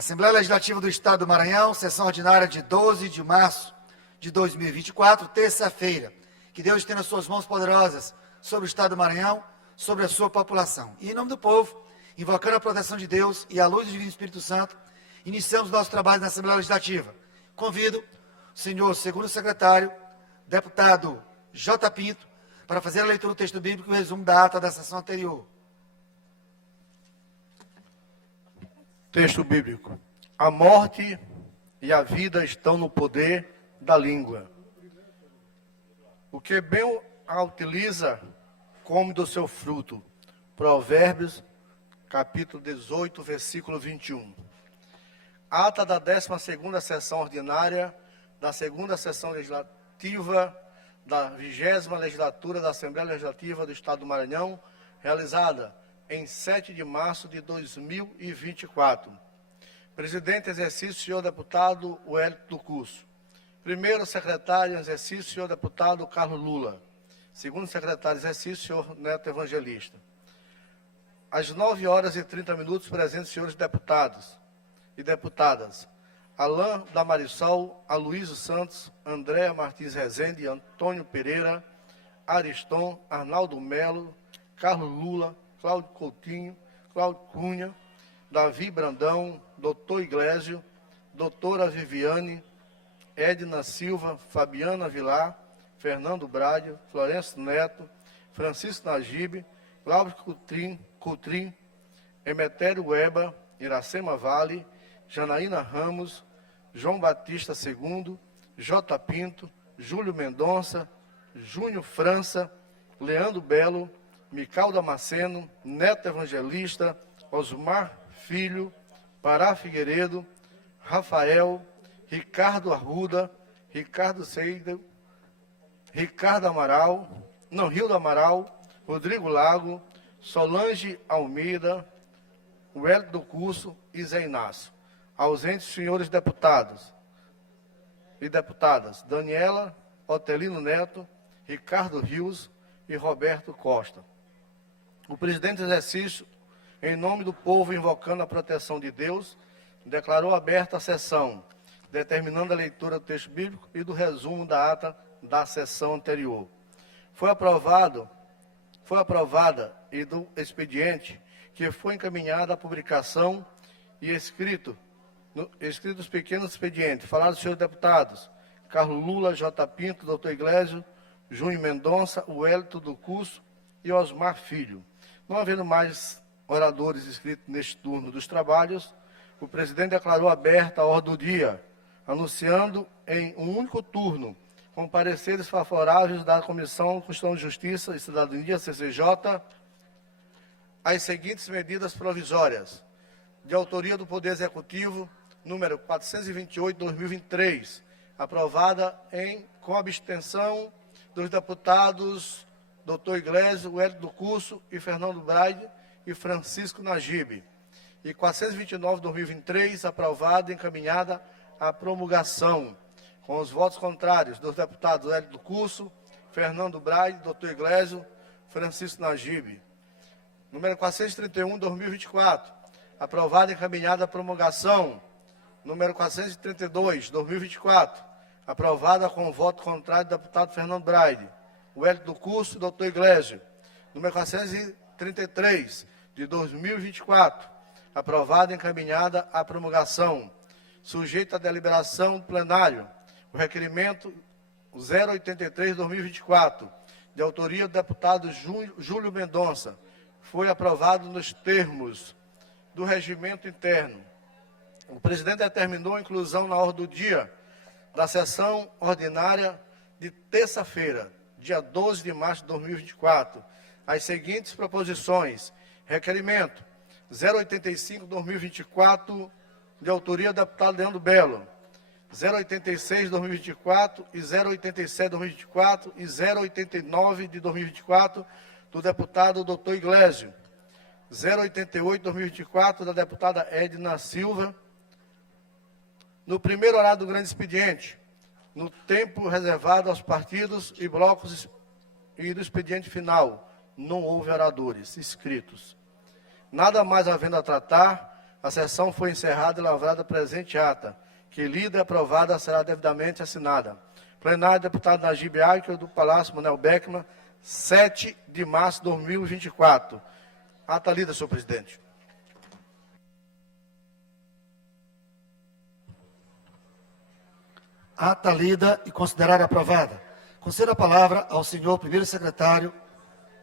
Assembleia Legislativa do Estado do Maranhão, sessão ordinária de 12 de março de 2024, terça-feira. Que Deus tenha nas suas mãos poderosas sobre o Estado do Maranhão, sobre a sua população. E em nome do povo, invocando a proteção de Deus e a luz do Divino Espírito Santo, iniciamos nosso trabalho na Assembleia Legislativa. Convido o senhor segundo secretário, deputado J. Pinto, para fazer a leitura do texto bíblico e o resumo da ata da sessão anterior. Texto bíblico. A morte e a vida estão no poder da língua. O que bem a utiliza, come do seu fruto. Provérbios, capítulo 18, versículo 21. Ata da 12ª sessão ordinária, da 2ª sessão legislativa, da 20ª legislatura da Assembleia Legislativa do Estado do Maranhão, realizada em 7 de março de 2024. Presidente em exercício, senhor deputado Wellington do Curso. Primeiro secretário em exercício, senhor deputado Carlos Lula. Segundo secretário em exercício, senhor Neto Evangelista. Às 9h30, presentes senhores deputados e deputadas. Alain da Marisol, Aloysio Santos, Andréa Martins Rezende, Antônio Pereira, Ariston, Arnaldo Melo, Carlos Lula, Cláudio Coutinho, Cláudio Cunha, Davi Brandão, doutor Iglesio, doutora Viviane, Edna Silva, Fabiana Vilar, Fernando Bradio, Florencio Neto, Francisco Nagibe, Cláudio Coutrin, Emetério Weba, Iracema Vale, Janaína Ramos, João Batista II, J. Pinto, Júlio Mendonça, Júnior França, Leandro Belo, Mical Damasceno, Neto Evangelista, Osmar Filho, Pará Figueiredo, Rafael, Ricardo Arruda, Ricardo Seidel, Rildo Amaral, Rodrigo Lago, Solange Almeida, Wellington do Curso e Zé Inácio. Ausentes, senhores deputados e deputadas, Daniela Otelino Neto, Ricardo Rios e Roberto Costa. O presidente em exercício, em nome do povo, invocando a proteção de Deus, declarou aberta a sessão, determinando a leitura do texto bíblico e do resumo da ata da sessão anterior. Foi aprovada e do expediente que foi encaminhada à publicação e escrito os pequenos expedientes. Falaram os senhores deputados, Carlos Lula, J. Pinto, doutor Iglesio, Júnior Mendonça, Wellington do Curso e Osmar Filho. Não havendo mais oradores inscritos neste turno dos trabalhos, o presidente declarou aberta a ordem do dia, anunciando em um único turno, com pareceres favoráveis da Comissão de Constituição, Justiça e Cidadania, CCJ, as seguintes medidas provisórias, de autoria do Poder Executivo, número 428/2023, aprovada com abstenção dos deputados Dr. Iglesio, Wellington do Curso e Fernando Braide e Francisco Nagibe. E 429/2023, aprovada e encaminhada à promulgação, com os votos contrários dos deputados Wellington do Curso, Fernando Braide, Dr. Iglesio, Francisco Nagibe. Número 431/2024, aprovada e encaminhada à promulgação. Número 432/2024, aprovada com o voto contrário do deputado Fernando Braide, Wellington do Curso e Dr. Iglesio. Número 433/2024, aprovada e encaminhada à promulgação. Sujeito à deliberação do plenário, o requerimento 083/2024, de autoria do deputado Júlio Mendonça, foi aprovado nos termos do regimento interno. O presidente determinou a inclusão na ordem do dia da sessão ordinária de terça-feira, dia 12 de março de 2024, as seguintes proposições. Requerimento 085/2024, de autoria do deputado Leandro Belo, 086/2024 e 087/2024 e 089 de 2024, do deputado Dr. Iglesio, 088/2024, da deputada Edna Silva. No primeiro horário do grande expediente, no tempo reservado aos partidos e blocos e do expediente final, não houve oradores inscritos. Nada mais havendo a tratar, A sessão foi encerrada e lavrada presente ata, que lida e aprovada será devidamente assinada. Plenário, deputado Najib Aiker, do Palácio Manuel Beckmann, 7 de março de 2024. Ata lida, senhor presidente. Ata lida e considerada aprovada. Concedo a palavra ao senhor primeiro secretário,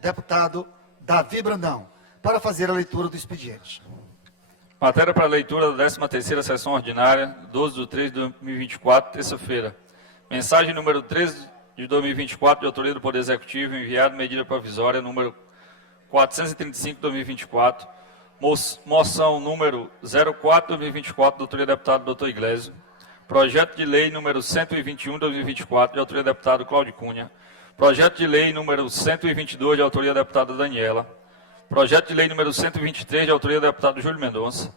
deputado Davi Brandão, para fazer a leitura do expediente. Matéria para leitura da 13ª sessão ordinária, 12/3/2024, terça-feira. Mensagem número 13 de 2024, de autoria do Poder Executivo, enviado medida provisória número 435/2024, moção número 04/2024, de autoria do deputado Dr. Iglesias, projeto de lei número 121/2024, de autoria do deputado Cláudio Cunha, projeto de lei número 122, de autoria da deputada Daniela, projeto de lei número 123, de autoria do deputado Júlio Mendonça,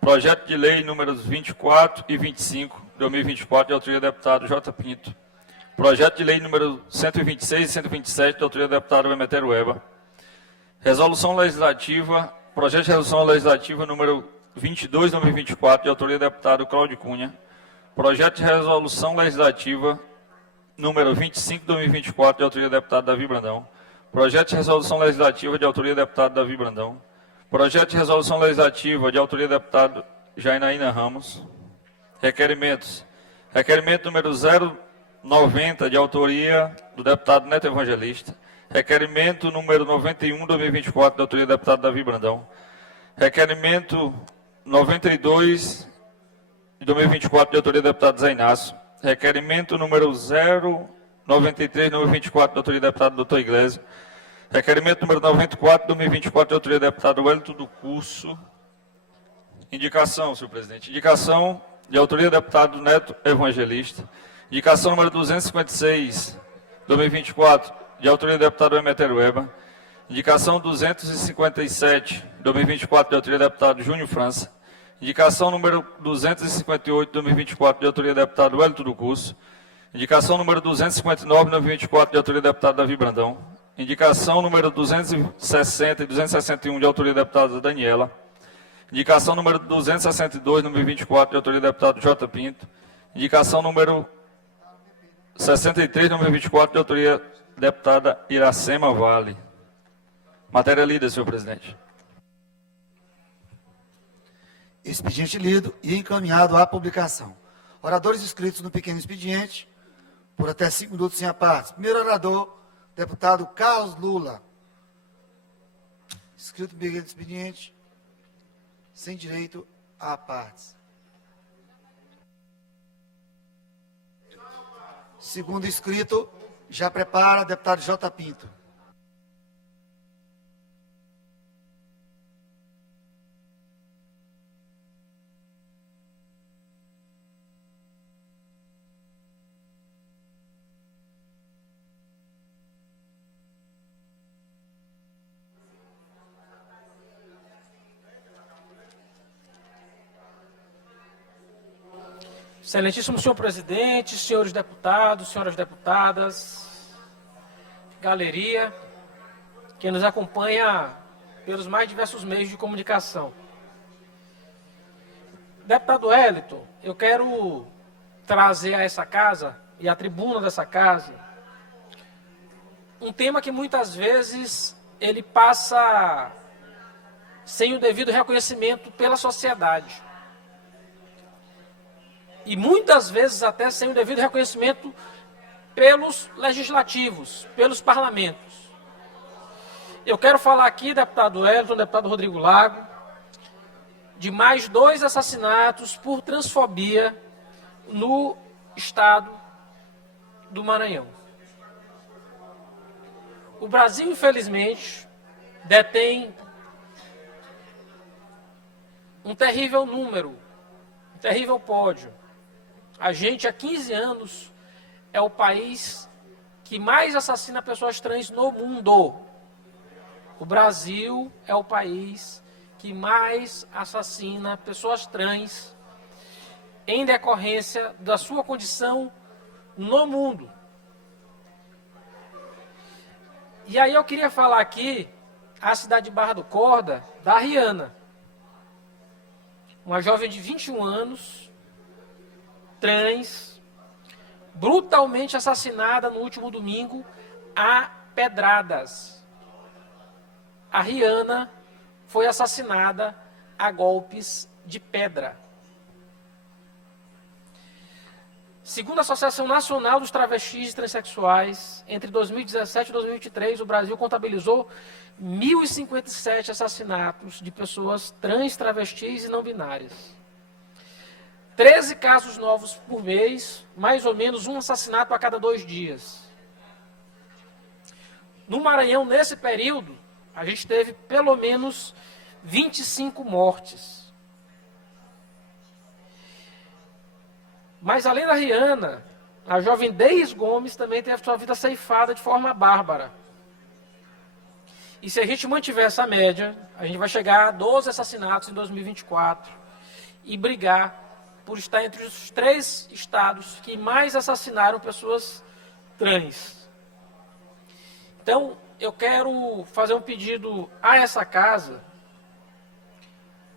projeto de lei números 24 e 25, de 2024, de autoria do deputado J. Pinto, projeto de lei número 126 e 127, de autoria do deputado Emetério Eba, resolução legislativa, projeto de resolução legislativa número 22, de 2024, de autoria do deputado Cláudio Cunha, projeto de resolução legislativa número 25, de 2024, de autoria do deputado Davi Brandão, projeto de resolução legislativa de autoria do deputado Davi Brandão, projeto de resolução legislativa de autoria do deputado Jainaína Ramos, requerimentos. Requerimento número 090, de autoria do deputado Neto Evangelista, requerimento número 91, de 2024, de autoria do deputado Davi Brandão, requerimento 92, de 2024, de autoria do deputado Zé Inácio, requerimento número 093, de 2024, de autoria do deputado Dr. Iglesias, requerimento número 94, de 2024, de autoria do deputado Wellington do Curso. Indicação, senhor presidente. Indicação de autoria do deputado Neto Evangelista. Indicação número 256, de 2024, de autoria do deputado Emetério Eba. Indicação 257, de 2024, de autoria do deputado Júnior França. Indicação número 258, de 2024, de autoria do deputado Wellington do Curso. Indicação número 259, de 2024, de autoria do deputado Davi Brandão. Indicação número 260 e 261, de autoria da deputada Daniela. Indicação número 262, de 2024, de autoria do deputado J. Pinto. Indicação número 63, de 2024, de autoria da deputada Iracema Vale. Matéria lida, senhor presidente. Expediente lido e encaminhado à publicação. Oradores inscritos no pequeno expediente, por até 5 minutos sem a parte. Primeiro orador, deputado Carlos Lula. Inscrito no pequeno expediente, sem direito a partes. Segundo inscrito, já prepara, deputado J. Pinto. Excelentíssimo senhor presidente, senhores deputados, senhoras deputadas, galeria, que nos acompanha pelos mais diversos meios de comunicação. Deputado Wellington, eu quero trazer a essa casa e à tribuna dessa casa um tema que muitas vezes ele passa sem o devido reconhecimento pela sociedade. E muitas vezes até sem o devido reconhecimento pelos legislativos, pelos parlamentos. Eu quero falar aqui, deputado Wellington, deputado Rodrigo Lago, de mais 2 assassinatos por transfobia no estado do Maranhão. O Brasil, infelizmente, detém um terrível número, um terrível pódio. A gente, há 15 anos, é o país que mais assassina pessoas trans no mundo. O Brasil é o país que mais assassina pessoas trans em decorrência da sua condição no mundo. E aí eu queria falar aqui a cidade de Barra do Corda, da Rihanna. uma jovem de 21 anos, trans, brutalmente assassinada no último domingo a pedradas. A Rihanna foi assassinada a golpes de pedra. Segundo a Associação Nacional dos Travestis e Transsexuais, entre 2017 e 2023, o Brasil contabilizou 1.057 assassinatos de pessoas trans, travestis e não binárias. 13 casos novos por mês, mais ou menos um assassinato a cada 2 dias. No Maranhão, nesse período, a gente teve pelo menos 25 mortes. Mas além da Rihanna, a jovem Deis Gomes também teve sua vida ceifada de forma bárbara. E se a gente mantiver essa média, a gente vai chegar a 12 assassinatos em 2024 e brigar por estar entre os 3 estados que mais assassinaram pessoas trans. Então, eu quero fazer um pedido a essa casa,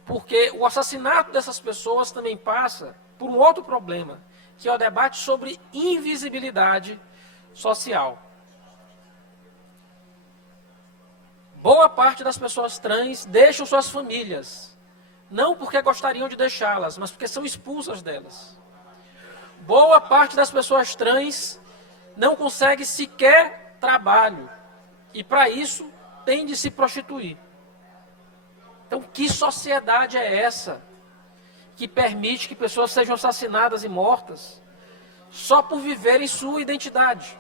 porque o assassinato dessas pessoas também passa por um outro problema, que é o debate sobre invisibilidade social. Boa parte das pessoas trans deixam suas famílias, não porque gostariam de deixá-las, mas porque são expulsas delas. Boa parte das pessoas trans não consegue sequer trabalho, e para isso tem de se prostituir. Então, que sociedade é essa que permite que pessoas sejam assassinadas e mortas só por viverem sua identidade?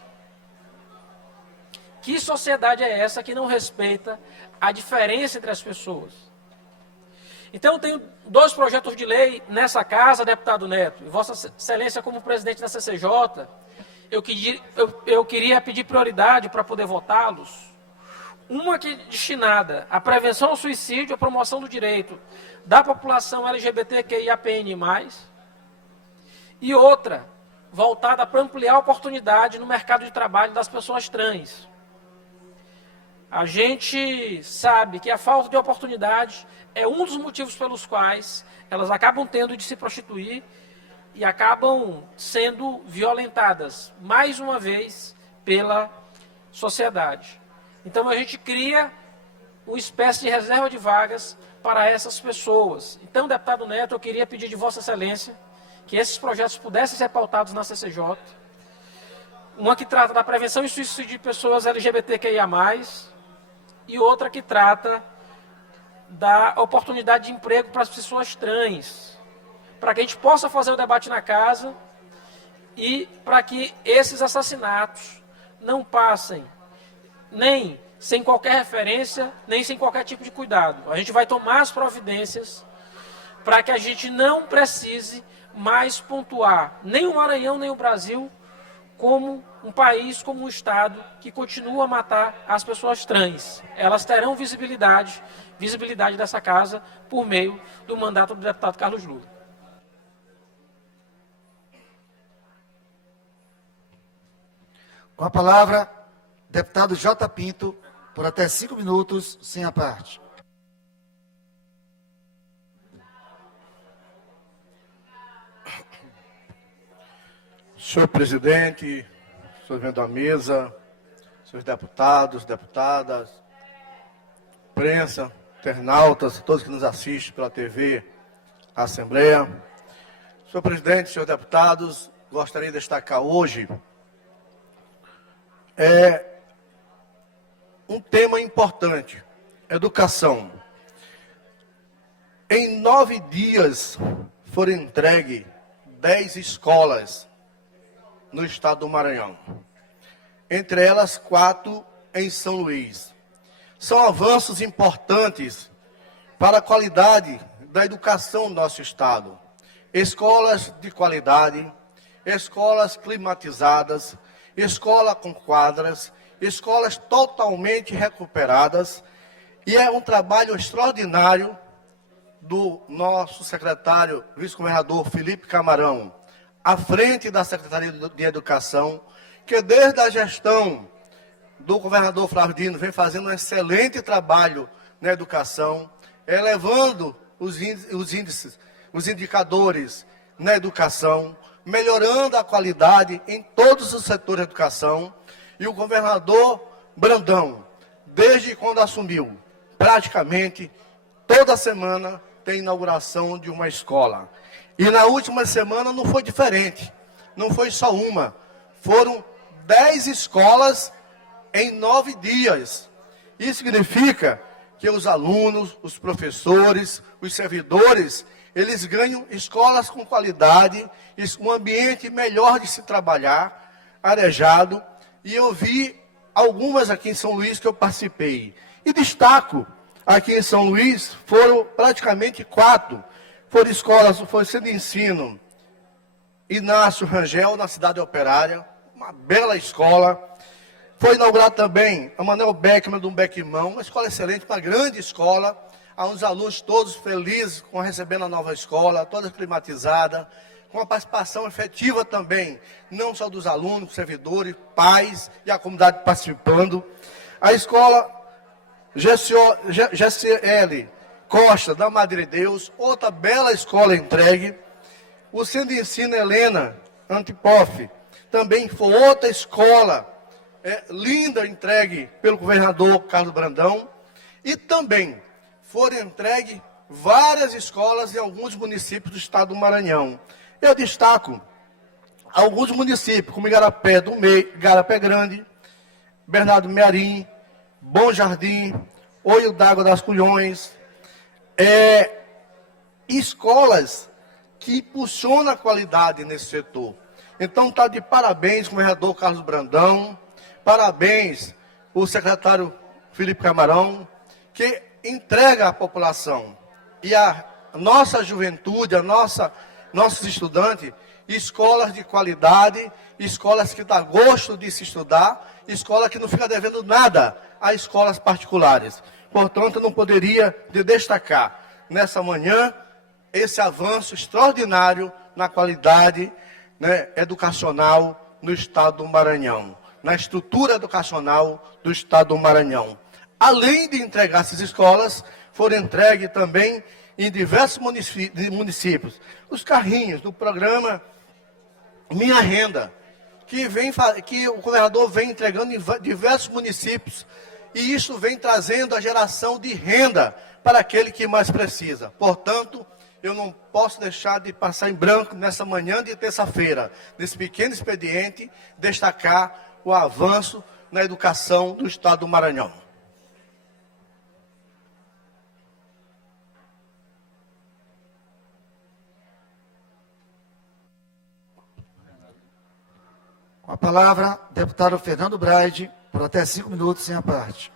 Que sociedade é essa que não respeita a diferença entre as pessoas? Então, eu tenho 2 projetos de lei nessa casa, deputado Neto. E Vossa Excelência, como presidente da CCJ, eu queria pedir prioridade para poder votá-los. Uma que é destinada à prevenção ao suicídio, à promoção do direito da população LGBTQIAPN+, e outra voltada para ampliar a oportunidade no mercado de trabalho das pessoas trans. A gente sabe que a falta de oportunidade é um dos motivos pelos quais elas acabam tendo de se prostituir e acabam sendo violentadas, mais uma vez, pela sociedade. Então, a gente cria uma espécie de reserva de vagas para essas pessoas. Então, deputado Neto, eu queria pedir de Vossa Excelência que esses projetos pudessem ser pautados na CCJ. Uma que trata da prevenção e suicídio de pessoas LGBTQIA+, e outra que trata da oportunidade de emprego para as pessoas trans, para que a gente possa fazer o debate na casa e para que esses assassinatos não passem nem sem qualquer referência, nem sem qualquer tipo de cuidado. A gente vai tomar as providências para que a gente não precise mais pontuar nem o Maranhão, nem o Brasil como um país, como um estado que continua a matar as pessoas trans. Elas terão visibilidade dessa casa por meio do mandato do deputado Carlos Lula. Com a palavra, deputado J. Pinto, por até 5 minutos, sem a parte. Senhor presidente, senhor presidente da mesa, senhores deputados, deputadas, imprensa, internautas, todos que nos assistem pela TV, a Assembleia. Senhor presidente, senhores deputados, gostaria de destacar hoje um tema importante, educação. Em 9 dias foram entregues 10 escolas no estado do Maranhão. Entre elas, 4 em São Luís. São avanços importantes para a qualidade da educação do nosso estado. Escolas de qualidade, escolas climatizadas, escola com quadras, escolas totalmente recuperadas, e é um trabalho extraordinário do nosso secretário, vice-governador Felipe Camarão, à frente da Secretaria de Educação, que desde a gestão do governador Flávio Dino vem fazendo um excelente trabalho na educação, elevando os índices os indicadores na educação, melhorando a qualidade em todos os setores da educação. E o governador Brandão, desde quando assumiu, praticamente toda semana tem inauguração de uma escola. E na última semana não foi diferente. Não foi só uma. Foram 10 escolas em 9 dias. Isso significa que os alunos, os professores, os servidores, eles ganham escolas com qualidade, um ambiente melhor de se trabalhar, arejado. E eu vi algumas aqui em São Luís que eu participei. E destaco, aqui em São Luís, foram praticamente 4. Foram escolas, foi centro de ensino Inácio Rangel, na cidade operária, uma bela escola. Foi inaugurado também a Manuel Beckman do Beckmão, uma escola excelente, uma grande escola. Há uns alunos todos felizes com recebendo a nova escola, toda climatizada, com a participação efetiva também, não só dos alunos, servidores, pais e a comunidade participando. A escola GCL Costa, da Madre Deus, outra bela escola entregue. O Centro de Ensino Helena Antipoff, também foi outra escola linda, entregue pelo governador Carlos Brandão. E também foram entregues várias escolas em alguns municípios do estado do Maranhão. Eu destaco alguns municípios, como Igarapé do Meio, Igarapé Grande, Bernardo Mearim, Bom Jardim, Olho d'Água das Culhões, escolas que impulsionam a qualidade nesse setor. Então, está de parabéns o governador Carlos Brandão, parabéns o secretário Felipe Camarão, que entrega à população e à nossa juventude, nossos estudantes, escolas de qualidade, escolas que dá gosto de se estudar, escola que não fica devendo nada a escolas particulares. Portanto, eu não poderia destacar nessa manhã esse avanço extraordinário na qualidade, né, educacional no estado do Maranhão, na estrutura educacional do estado do Maranhão. Além de entregar essas escolas, foram entregues também em diversos municípios os carrinhos do programa Minha Renda, que o governador vem entregando em diversos municípios, e isso vem trazendo a geração de renda para aquele que mais precisa. Portanto, eu não posso deixar de passar em branco nessa manhã de terça-feira, nesse pequeno expediente, destacar o avanço na educação do estado do Maranhão. Com a palavra, deputado Fernando Braide, por até 5 minutos, sem a parte.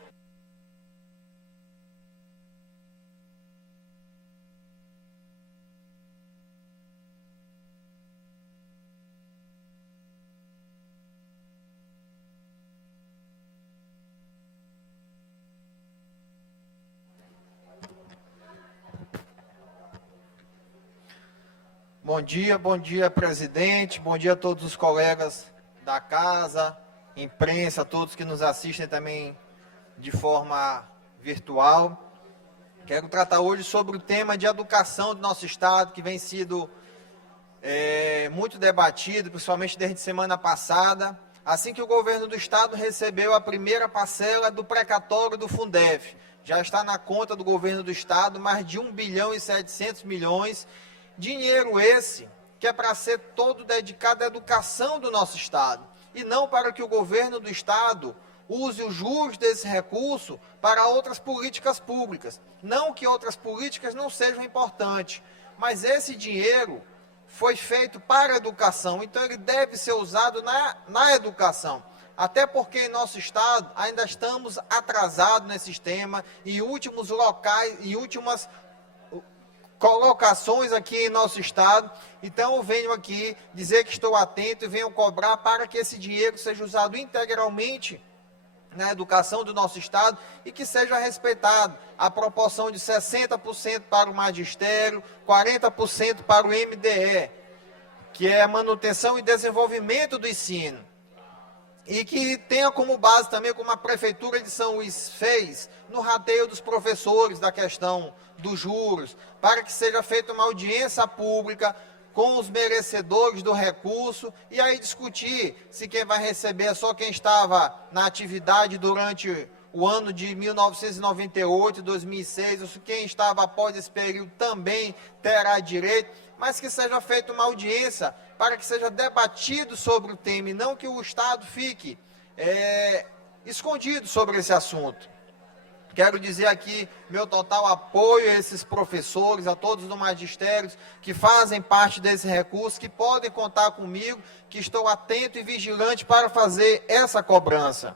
Bom dia, presidente, bom dia a todos os colegas da casa, imprensa, todos que nos assistem também de forma virtual. Quero tratar hoje sobre o tema de educação do nosso estado, que vem sido muito debatido, principalmente desde semana passada, assim que o governo do estado recebeu a primeira parcela do precatório do Fundef. Já está na conta do governo do estado mais de 1 bilhão e 700 milhões, dinheiro esse que é para ser todo dedicado à educação do nosso estado, e não para que o governo do estado use os juros desse recurso para outras políticas públicas. Não que outras políticas não sejam importantes, mas esse dinheiro foi feito para a educação, então ele deve ser usado na educação. Até porque em nosso estado ainda estamos atrasados nesse sistema, e últimos locais, e últimas colocações aqui em nosso estado. Então eu venho aqui dizer que estou atento e venho cobrar para que esse dinheiro seja usado integralmente na educação do nosso estado e que seja respeitado a proporção de 60% para o magistério, 40% para o MDE, que é a manutenção e desenvolvimento do ensino. e que tenha como base também, como a Prefeitura de São Luís fez, no rateio dos professores da questão dos juros, para que seja feita uma audiência pública com os merecedores do recurso, e aí discutir se quem vai receber é só quem estava na atividade durante o ano de 1998, 2006, ou se quem estava após esse período também terá direito, mas que seja feita uma audiência para que seja debatido sobre o tema e não que o Estado fique escondido sobre esse assunto. Quero dizer aqui meu total apoio a esses professores, a todos do magistério que fazem parte desse recurso, que podem contar comigo, que estou atento e vigilante para fazer essa cobrança.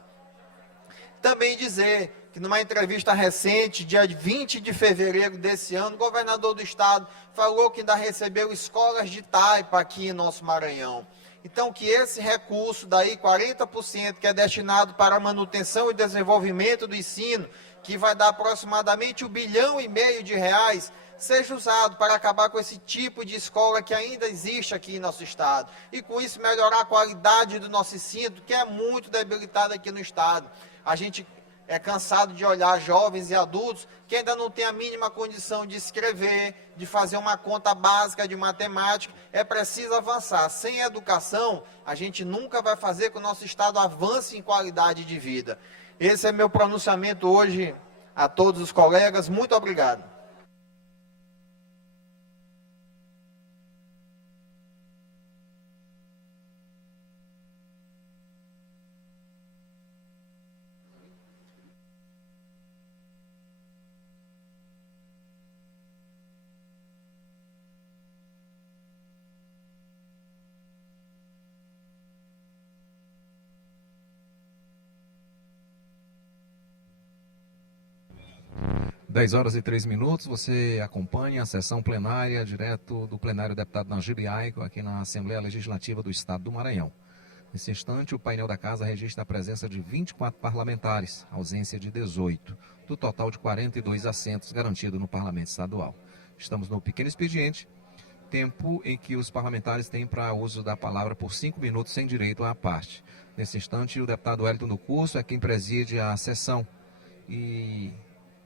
Também dizer que numa entrevista recente, dia 20 de fevereiro desse ano, o governador do estado falou que ainda recebeu escolas de taipa aqui em nosso Maranhão. Então, que esse recurso daí, 40%, que é destinado para a manutenção e desenvolvimento do ensino, que vai dar aproximadamente R$1,5 bilhão de reais, seja usado para acabar com esse tipo de escola que ainda existe aqui em nosso estado. E com isso melhorar a qualidade do nosso ensino, que é muito debilitado aqui no estado. A gente é cansado de olhar jovens e adultos que ainda não têm a mínima condição de escrever, de fazer uma conta básica de matemática. É preciso avançar. Sem educação, a gente nunca vai fazer com que o nosso estado avance em qualidade de vida. Esse é meu pronunciamento hoje a todos os colegas. Muito obrigado. Dez horas e 3 minutos, você acompanha a sessão plenária direto do plenário deputado Najib Aico aqui na Assembleia Legislativa do Estado do Maranhão. Nesse instante, o painel da casa registra a presença de 24 parlamentares, ausência de 18, do total de 42 assentos garantido no Parlamento Estadual. Estamos no pequeno expediente, tempo em que os parlamentares têm para uso da palavra por 5 minutos sem direito à parte. Nesse instante, o deputado Wellington do Curso é quem preside a sessão e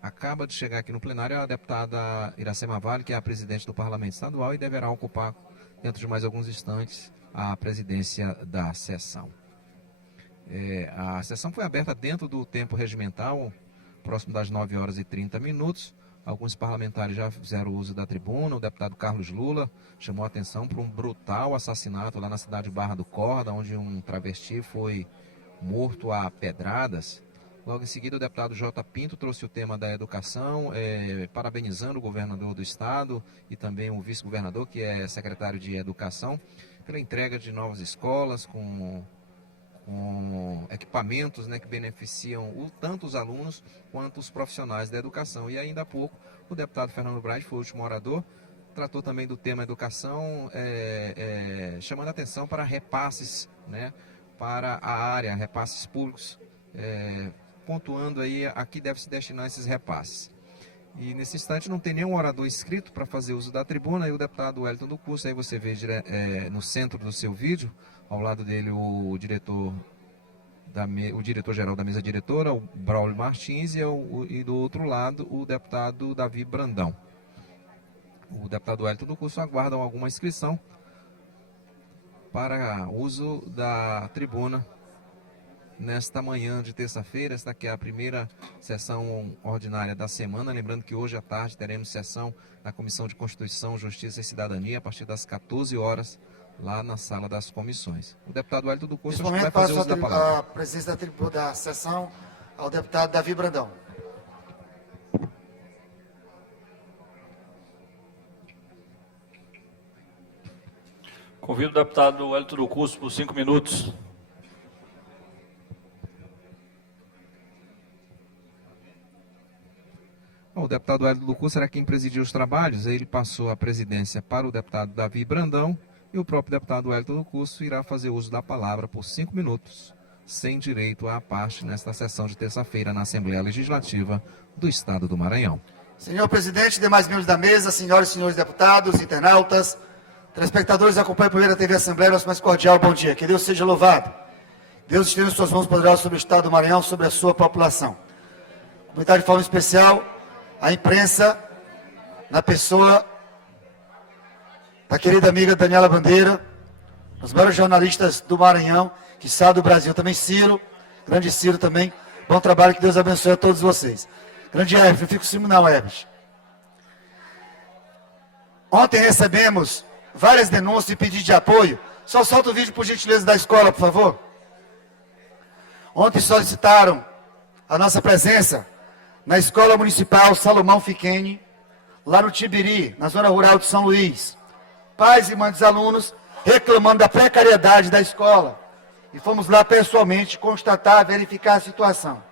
acaba de chegar aqui no plenário a deputada Iracema Vale, que é a presidente do Parlamento Estadual e deverá ocupar, dentro de mais alguns instantes, a presidência da sessão. A sessão foi aberta dentro do tempo regimental, próximo das 9 horas e 30 minutos. Alguns parlamentares já fizeram uso da tribuna. O deputado Carlos Lula chamou a atenção para um brutal assassinato lá na cidade de Barra do Corda, onde um travesti foi morto a pedradas. Logo em seguida, o deputado J. Pinto trouxe o tema da educação, parabenizando o governador do estado e também o vice-governador, que é secretário de Educação, pela entrega de novas escolas com equipamentos, né, que beneficiam tanto os alunos quanto os profissionais da educação. E ainda há pouco, o deputado Fernando Braz, foi o último orador, tratou também do tema educação, chamando a atenção para repasses, né, para a área, repasses públicos, pontuando aí a que deve se destinar esses repasses. E nesse instante não tem nenhum orador inscrito para fazer uso da tribuna, e o deputado Wellington do Curso, aí você vê no centro do seu vídeo, ao lado dele o diretor-geral da mesa diretora, o Braulio Martins, e do outro lado o deputado Davi Brandão. O deputado Wellington do Curso aguarda alguma inscrição para uso da tribuna nesta manhã de terça-feira. Esta que é a primeira sessão ordinária da semana. Lembrando que hoje à tarde teremos sessão da Comissão de Constituição, Justiça e Cidadania a partir das 14 horas, lá na sala das comissões. O deputado Wellington do Curso vai fazer uso da palavra. A presidência da sessão ao deputado Davi Brandão. Convido o deputado Wellington do Curso por 5 minutos. O deputado Wellington do Curso será quem presidiu os trabalhos. Ele passou a presidência para o deputado Davi Brandão e o próprio deputado Wellington do Curso irá fazer uso da palavra por 5 minutos, sem direito à parte, nesta sessão de terça-feira na Assembleia Legislativa do Estado do Maranhão. Senhor presidente, demais membros da mesa, senhoras e senhores deputados, internautas, telespectadores que acompanham a primeira TV Assembleia, nosso mais cordial bom dia. Que Deus seja louvado. Deus estenda suas mãos poderosas sobre o estado do Maranhão, sobre a sua população. Cumprimentar de forma especial a imprensa, na pessoa da querida amiga Daniela Bandeira, os maiores jornalistas do Maranhão, que está do Brasil, também Ciro, grande Ciro também, bom trabalho, que Deus abençoe a todos vocês. Grande Herbert, não fico ciúme não, Herbert. Ontem recebemos várias denúncias e pedidos de apoio. Só solta o vídeo, por gentileza, da escola, por favor. Ontem solicitaram a nossa presença na Escola Municipal Salomão Fiquene, lá no Tibiri, na zona rural de São Luís. Pais e mães dos alunos reclamando da precariedade da escola. E fomos lá pessoalmente constatar, verificar a situação.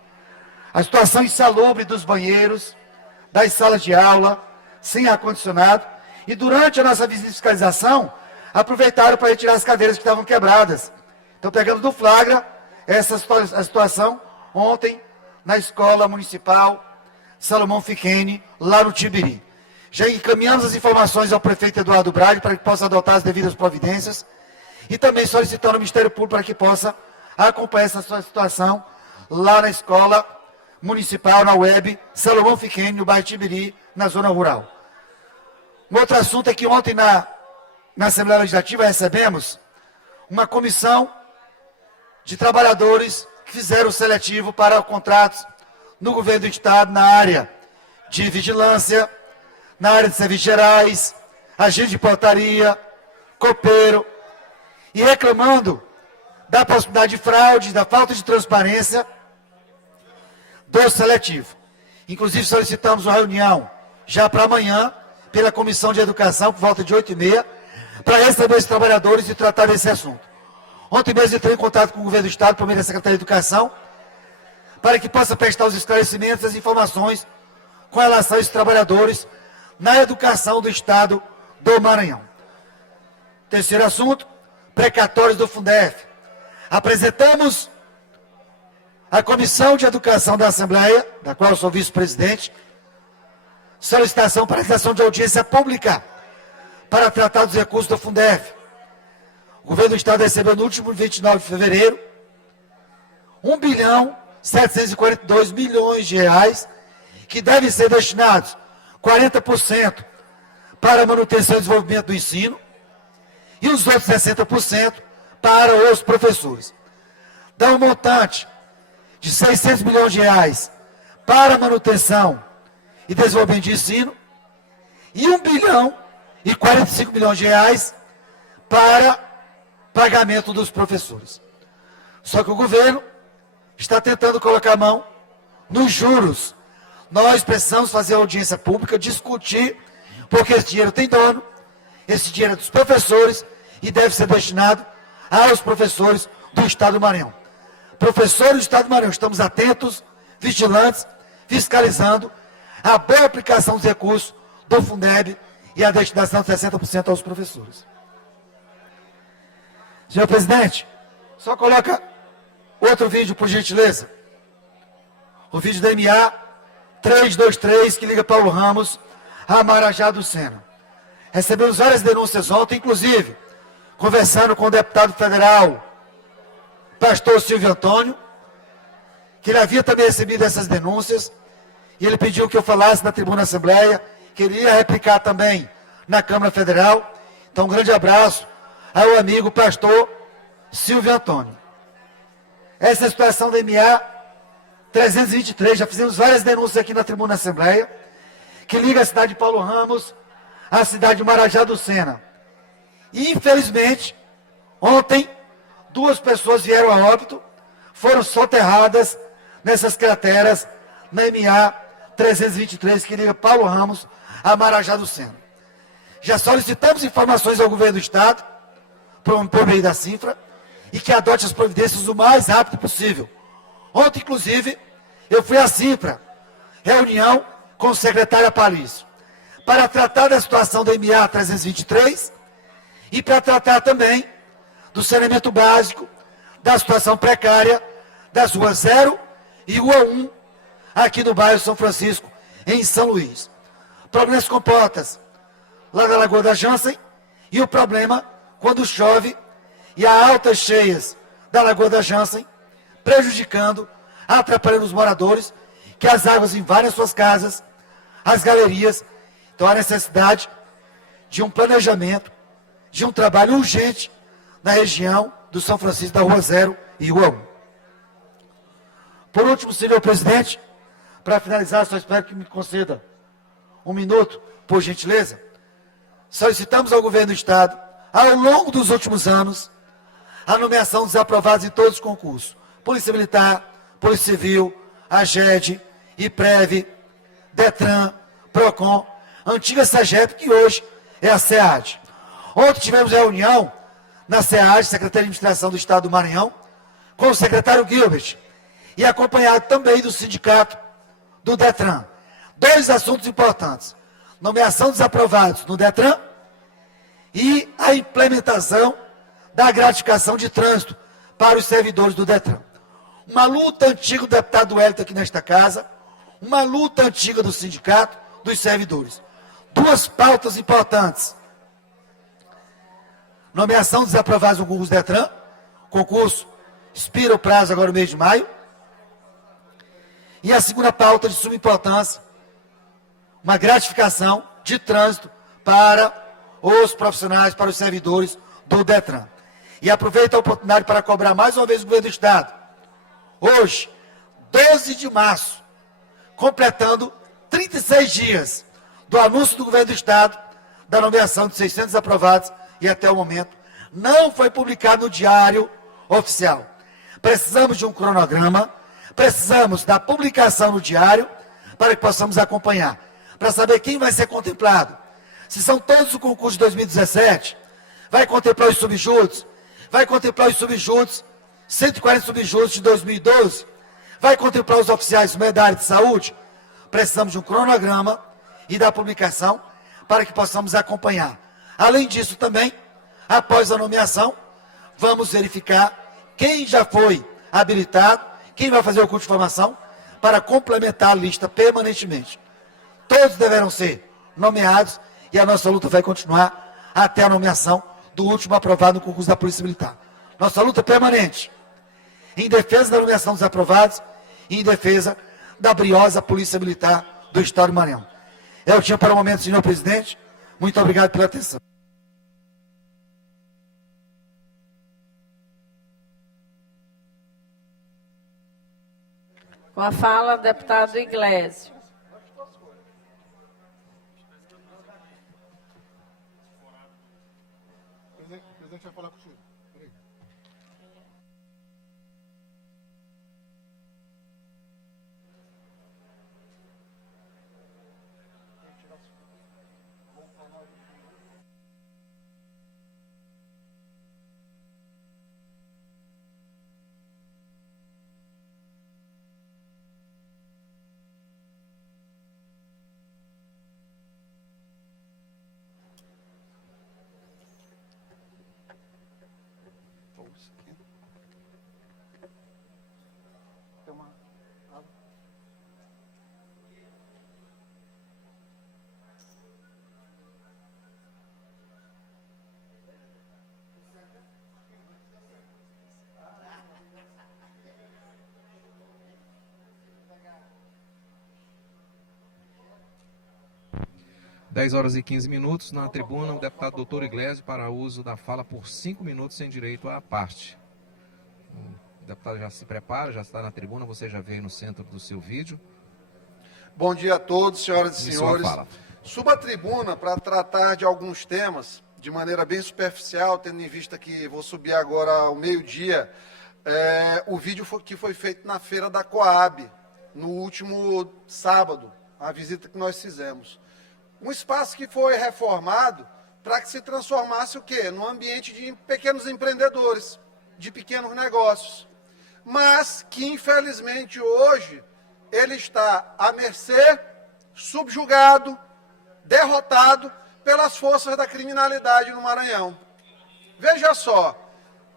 A situação insalubre dos banheiros, das salas de aula, sem ar-condicionado. E durante a nossa visita de fiscalização, aproveitaram para retirar as cadeiras que estavam quebradas. Então, pegamos do flagra a situação ontem na Escola Municipal Salomão Fiquene, lá no Tibiri. Já encaminhamos as informações ao prefeito Eduardo Brade para que possa adotar as devidas providências e também solicitando ao Ministério Público para que possa acompanhar essa situação lá na Escola Municipal, na web Salomão Fiquene, no bairro Tibiri, na zona rural. Um outro assunto é que ontem na Assembleia Legislativa recebemos uma comissão de trabalhadores que fizeram o seletivo para contratos no governo do Estado na área de vigilância, na área de serviços gerais, agente de portaria, copeiro, e reclamando da possibilidade de fraude, da falta de transparência do seletivo. Inclusive solicitamos uma reunião já para amanhã, pela Comissão de Educação, por volta de 8h30, para receber os trabalhadores e tratar desse assunto. Ontem mesmo entrei em contato com o governo do Estado, por meio da Secretaria de Educação, para que possa prestar os esclarecimentos, as informações com relação a esses trabalhadores na educação do Estado do Maranhão. Terceiro assunto, precatórios do Fundef. Apresentamos à Comissão de Educação da Assembleia, da qual eu sou vice-presidente, solicitação para realização de audiência pública para tratar dos recursos do Fundef. O governo do Estado recebeu no último 29 de fevereiro 1.742 bilhões de reais que devem ser destinados 40% para a manutenção e desenvolvimento do ensino e os outros 60% para os professores. Dá um montante de 600 milhões de reais para a manutenção e desenvolvimento de ensino e 1.045 bilhões de reais para pagamento dos professores. Só que o governo está tentando colocar a mão nos juros. Nós precisamos fazer audiência pública, discutir, porque esse dinheiro tem dono, esse dinheiro é dos professores e deve ser destinado aos professores do Estado do Maranhão. Professores do Estado do Maranhão, estamos atentos, vigilantes, fiscalizando a boa aplicação dos recursos do Fundeb e a destinação de 60% aos professores. Senhor presidente, só coloca outro vídeo, por gentileza. O vídeo da MA 323, que liga Paulo Ramos a Marajá do Sena. Recebemos várias denúncias ontem, inclusive, conversando com o deputado federal, pastor Silvio Antônio, que ele havia também recebido essas denúncias, e ele pediu que eu falasse na tribuna da Assembleia, que ele ia replicar também na Câmara Federal. Então, um grande abraço ao amigo pastor Silvio Antônio. Essa é a situação da MA 323, já fizemos várias denúncias aqui na tribuna da Assembleia, que liga a cidade de Paulo Ramos à cidade de Marajá do Sena. E, infelizmente, ontem, 2 pessoas vieram a óbito, foram soterradas nessas crateras na MA 323, que liga Paulo Ramos a Marajá do Sena. Já solicitamos informações ao governo do Estado, por meio da CINFRA, e que adote as providências o mais rápido possível. Ontem, inclusive, eu fui à CINFRA, reunião com o secretário Apalício, para tratar da situação da MA 323 e para tratar também do saneamento básico, da situação precária das ruas 0 e Rua 1, aqui no bairro São Francisco, em São Luís. Problemas com portas, lá na Lagoa da Jansen, e o problema quando chove e há altas cheias da Lagoa da Jansen, prejudicando, atrapalhando os moradores, que as águas invadem as suas casas, as galerias. Então há necessidade de um planejamento, de um trabalho urgente na região do São Francisco da Rua 0 e Rua 1. Por último, senhor presidente, para finalizar, só espero que me conceda um minuto, por gentileza. Solicitamos ao governo do Estado, ao longo dos últimos anos, a nomeação dos aprovados em todos os concursos. Polícia Militar, Polícia Civil, AGED, IPREV, DETRAN, PROCON, antiga SAGEP, que hoje é a SEAD. Ontem tivemos reunião na SEAD, Secretaria de Administração do Estado do Maranhão, com o secretário Gilbert, e acompanhado também do sindicato do DETRAN. Dois assuntos importantes: nomeação dos aprovados no DETRAN e a implementação da gratificação de trânsito para os servidores do DETRAN. Uma luta antiga do deputado Wellington aqui nesta casa, uma luta antiga do sindicato dos servidores. Duas pautas importantes: nomeação dos aprovados no concurso DETRAN, concurso expira o prazo agora no mês de maio, e a segunda pauta de suma importância, uma gratificação de trânsito para os profissionais, para os servidores do DETRAN. E aproveito a oportunidade para cobrar mais uma vez o governo do Estado. Hoje, 12 de março, completando 36 dias do anúncio do governo do Estado da nomeação de 600 aprovados, e até o momento não foi publicado no Diário Oficial. Precisamos de um cronograma, precisamos da publicação no Diário, para que possamos acompanhar, para saber quem vai ser contemplado. Se são todos o concurso de 2017, vai contemplar os subjúdices, vai contemplar os subjúdices, 140 subjúdices de 2012, vai contemplar os oficiais da área de saúde. Precisamos de um cronograma e da publicação para que possamos acompanhar. Além disso também, após a nomeação, vamos verificar quem já foi habilitado, quem vai fazer o curso de formação, para complementar a lista permanentemente. Todos deverão ser nomeados e a nossa luta vai continuar até a nomeação do último aprovado no concurso da Polícia Militar. Nossa luta é permanente, em defesa da nomeação dos aprovados e em defesa da briosa Polícia Militar do Estado do Maranhão. É o que tinha para o momento, senhor presidente. Muito obrigado pela atenção. Com a fala, deputado Iglesias. O presidente vai falar contigo. Peraí. Dez horas e 15 minutos, na tribuna, o deputado doutor Iglesias para uso da fala por 5 minutos sem direito à parte. O deputado já se prepara, já está na tribuna, você já veio no centro do seu vídeo. Bom dia a todos, senhoras e senhores. Fala. Subo à tribuna para tratar de alguns temas de maneira bem superficial, tendo em vista que vou subir agora ao meio-dia o vídeo que foi feito na feira da Coab, no último sábado, a visita que nós fizemos. Um espaço que foi reformado para que se transformasse o quê? Num ambiente de pequenos empreendedores, de pequenos negócios. Mas que, infelizmente, hoje, ele está à mercê, subjugado, derrotado pelas forças da criminalidade no Maranhão. Veja só,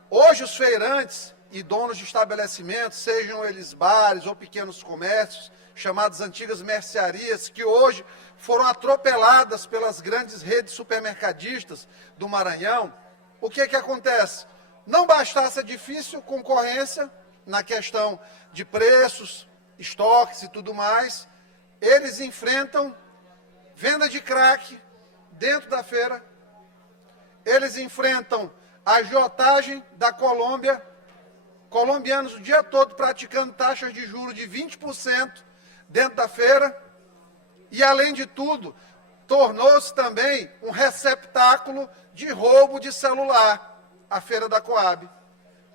hoje os feirantes e donos de estabelecimentos, sejam eles bares ou pequenos comércios, chamadas antigas mercearias, que hoje foram atropeladas pelas grandes redes supermercadistas do Maranhão, o que acontece? Não bastasse a difícil concorrência na questão de preços, estoques e tudo mais, eles enfrentam venda de crack dentro da feira, eles enfrentam a agiotagem da Colômbia, colombianos o dia todo praticando taxas de juros de 20% dentro da feira, e além de tudo, tornou-se também um receptáculo de roubo de celular, a feira da Coab.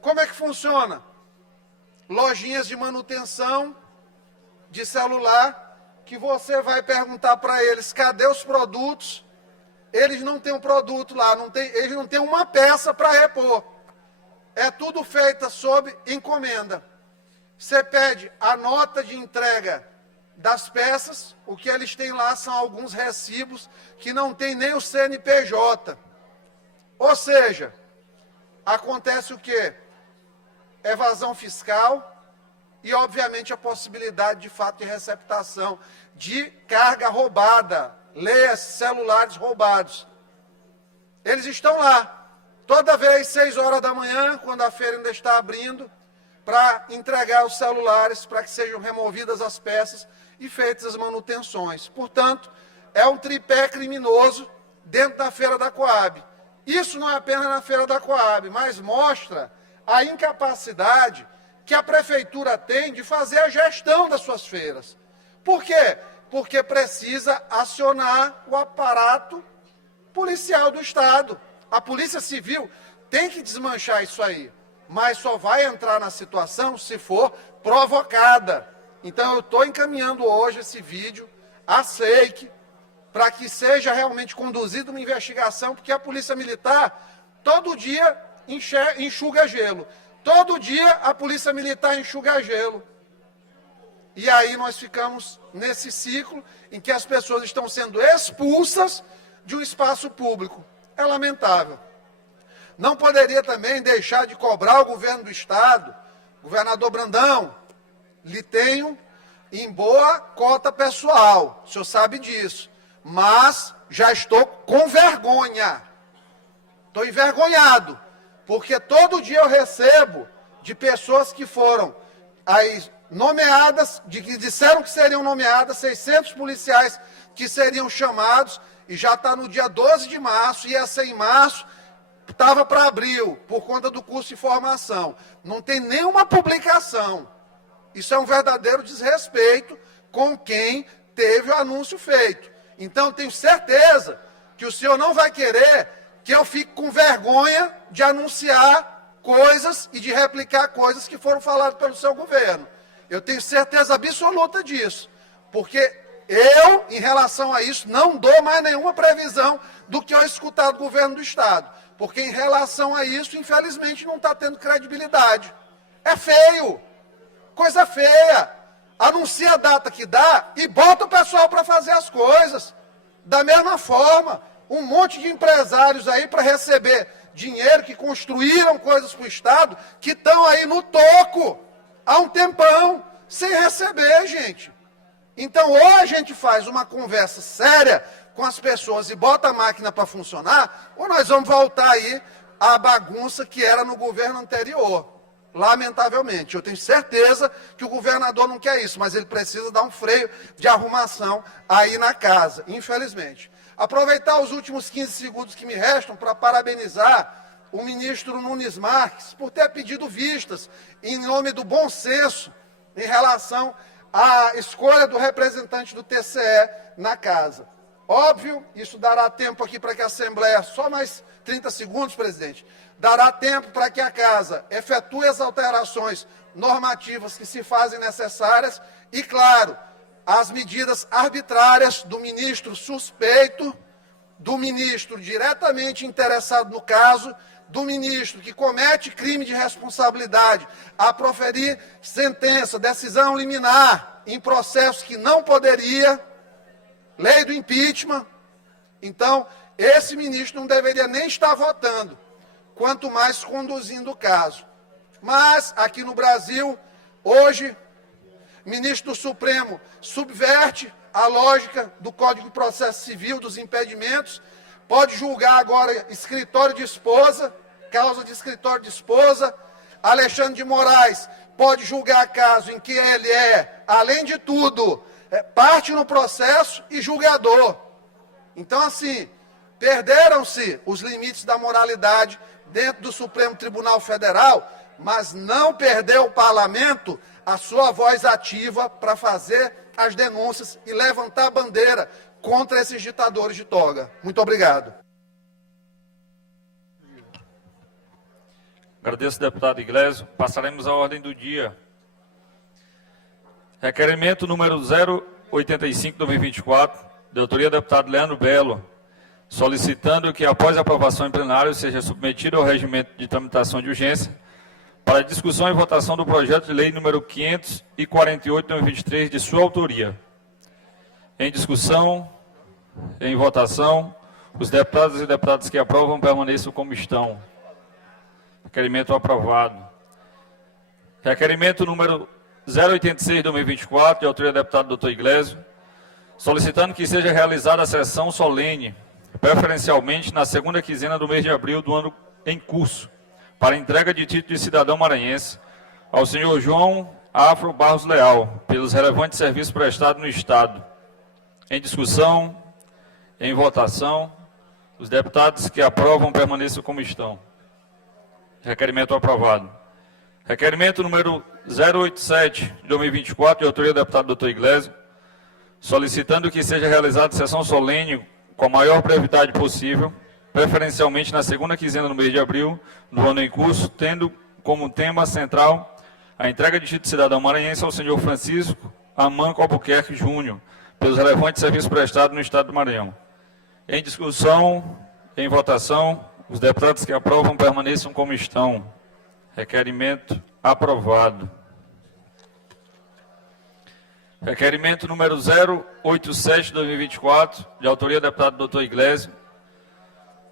Como é que funciona? Lojinhas de manutenção de celular, que você vai perguntar para eles, cadê os produtos? Eles não têm um produto lá, eles não têm uma peça para repor. É tudo feito sob encomenda. Você pede a nota de entrega das peças, o que eles têm lá são alguns recibos que não tem nem o CNPJ. Ou seja, acontece o quê? Evasão fiscal e, obviamente, a possibilidade, de fato, de receptação de carga roubada, leia celulares roubados. Eles estão lá, toda vez, 6 horas da manhã, quando a feira ainda está abrindo, para entregar os celulares, para que sejam removidas as peças e feitas as manutenções. Portanto, é um tripé criminoso dentro da feira da Coab. Isso não é apenas na feira da Coab, mas mostra a incapacidade que a prefeitura tem de fazer a gestão das suas feiras. Por quê? Porque precisa acionar o aparato policial do Estado. A Polícia Civil tem que desmanchar isso aí, mas só vai entrar na situação se for provocada. Então, eu estou encaminhando hoje esse vídeo à SEIC, para que seja realmente conduzida uma investigação, porque a Polícia Militar, todo dia, enxuga gelo. Todo dia, a Polícia Militar enxuga gelo. E aí nós ficamos nesse ciclo em que as pessoas estão sendo expulsas de um espaço público. É lamentável. Não poderia também deixar de cobrar o governo do Estado, governador Brandão, lhe tenho em boa cota pessoal, o senhor sabe disso, mas já estou com vergonha, estou envergonhado, porque todo dia eu recebo de pessoas que foram aí nomeadas, que disseram que seriam nomeadas, 600 policiais que seriam chamados, e já está no dia 12 de março, ia ser em março, estava para abril, por conta do curso de formação. Não tem nenhuma publicação. Isso é um verdadeiro desrespeito com quem teve o anúncio feito. Então, tenho certeza que o senhor não vai querer que eu fique com vergonha de anunciar coisas e de replicar coisas que foram faladas pelo seu governo. Eu tenho certeza absoluta disso, porque eu, em relação a isso, não dou mais nenhuma previsão do que eu escutar do governo do Estado, porque em relação a isso, infelizmente, não está tendo credibilidade. É feio, coisa feia. Anuncia a data que dá e bota o pessoal para fazer as coisas. Da mesma forma, um monte de empresários aí para receber dinheiro, que construíram coisas para o Estado, que estão aí no toco há um tempão, sem receber, gente. Então, ou a gente faz uma conversa séria com as pessoas e bota a máquina para funcionar, ou nós vamos voltar aí à bagunça que era no governo anterior. Lamentavelmente. Eu tenho certeza que o governador não quer isso, mas ele precisa dar um freio de arrumação aí na casa, infelizmente. Aproveitar os últimos 15 segundos que me restam para parabenizar o ministro Nunes Marques por ter pedido vistas em nome do bom senso em relação à escolha do representante do TCE na casa. Óbvio, isso dará tempo aqui para que a Assembleia, só mais 30 segundos, presidente, dará tempo para que a casa efetue as alterações normativas que se fazem necessárias e, claro, as medidas arbitrárias do ministro suspeito, do ministro diretamente interessado no caso, do ministro que comete crime de responsabilidade a proferir sentença, decisão liminar em processo que não poderia, lei do impeachment. Então, esse ministro não deveria nem estar votando, quanto mais conduzindo o caso. Mas, aqui no Brasil, hoje, o ministro do Supremo subverte a lógica do Código de Processo Civil, dos impedimentos, pode julgar agora escritório de esposa, causa de escritório de esposa. Alexandre de Moraes pode julgar caso em que ele é, além de tudo, parte no processo e julgador. Então, assim, perderam-se os limites da moralidade dentro do Supremo Tribunal Federal, mas não perdeu o parlamento a sua voz ativa para fazer as denúncias e levantar a bandeira contra esses ditadores de toga. Muito obrigado. Agradeço, deputado Iglesias. Passaremos à ordem do dia. Requerimento número 085/2024, de autoria do deputado Leandro Belo, solicitando que, após a aprovação em plenário, seja submetido ao regimento de tramitação de urgência para discussão e votação do projeto de lei número 548/2023, de sua autoria. Em discussão, em votação, os deputados e deputadas que aprovam permaneçam como estão. Requerimento aprovado. Requerimento número 086/2024, de autoria do deputado Dr. Iglesias, solicitando que seja realizada a sessão solene, preferencialmente na segunda quinzena do mês de abril do ano em curso, para entrega de título de cidadão maranhense ao senhor João Afro Barros Leal, pelos relevantes serviços prestados no Estado. Em discussão, em votação, os deputados que aprovam permaneçam como estão. Requerimento aprovado. Requerimento número 087/2024, de autoria do deputado Dr. Iglesias, solicitando que seja realizada sessão solene com a maior brevidade possível, preferencialmente na segunda quinzena do mês de abril do ano em curso, tendo como tema central a entrega de título de cidadão maranhense ao senhor Francisco Amanco Albuquerque Júnior, pelos relevantes serviços prestados no Estado do Maranhão. Em discussão, em votação, os deputados que aprovam permaneçam como estão. Requerimento aprovado. Requerimento número 087/2024, de autoria do deputado Dr. Iglesias,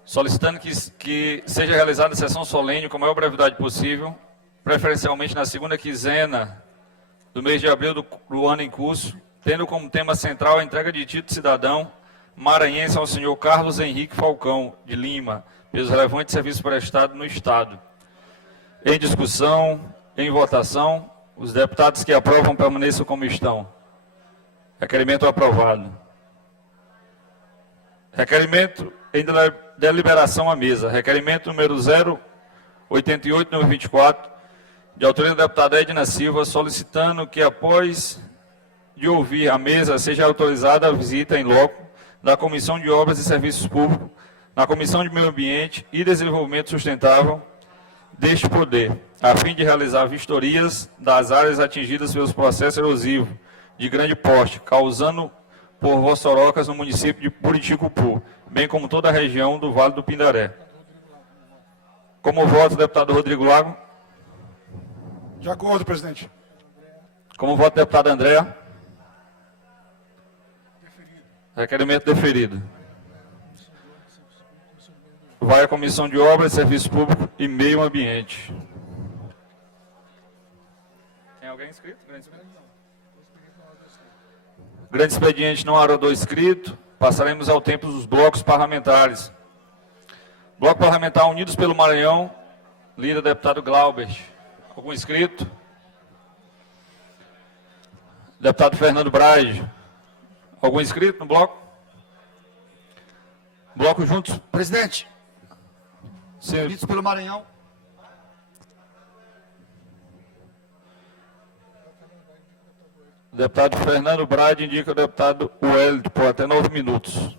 solicitando que seja realizada sessão solene com a maior brevidade possível, preferencialmente na segunda quinzena do mês de abril do ano em curso, tendo como tema central a entrega de título de cidadão maranhense ao senhor Carlos Henrique Falcão de Lima, pelos relevantes serviços prestados no Estado. Em discussão, em votação, os deputados que aprovam permaneçam como estão. Requerimento aprovado. Requerimento em deliberação à mesa. Requerimento número 088/2024, de autoria do deputado Edna Silva, solicitando que, após de ouvir a mesa, seja autorizada a visita em loco da Comissão de Obras e Serviços Públicos, na Comissão de Meio Ambiente e Desenvolvimento Sustentável deste poder, a fim de realizar vistorias das áreas atingidas pelos processos erosivos de grande porte, causando por vossorocas no município de Buriticupu, bem como toda a região do Vale do Pindaré. Como voto, deputado Rodrigo Lago. De acordo, presidente. Como voto, deputado André. Requerimento deferido. Vai à Comissão de Obras, Serviço Público e Meio Ambiente. Tem alguém inscrito? Grande expediente não arredou inscrito. Passaremos ao tempo dos blocos parlamentares. Bloco Parlamentar Unidos pelo Maranhão, líder deputado Glaubert. Algum inscrito? Deputado Fernando Braz. Algum inscrito no bloco? Bloco Juntos. Presidente, Senhor. Unidos pelo Maranhão. O deputado Fernando Brade indica o deputado Wellington por até 9 minutos.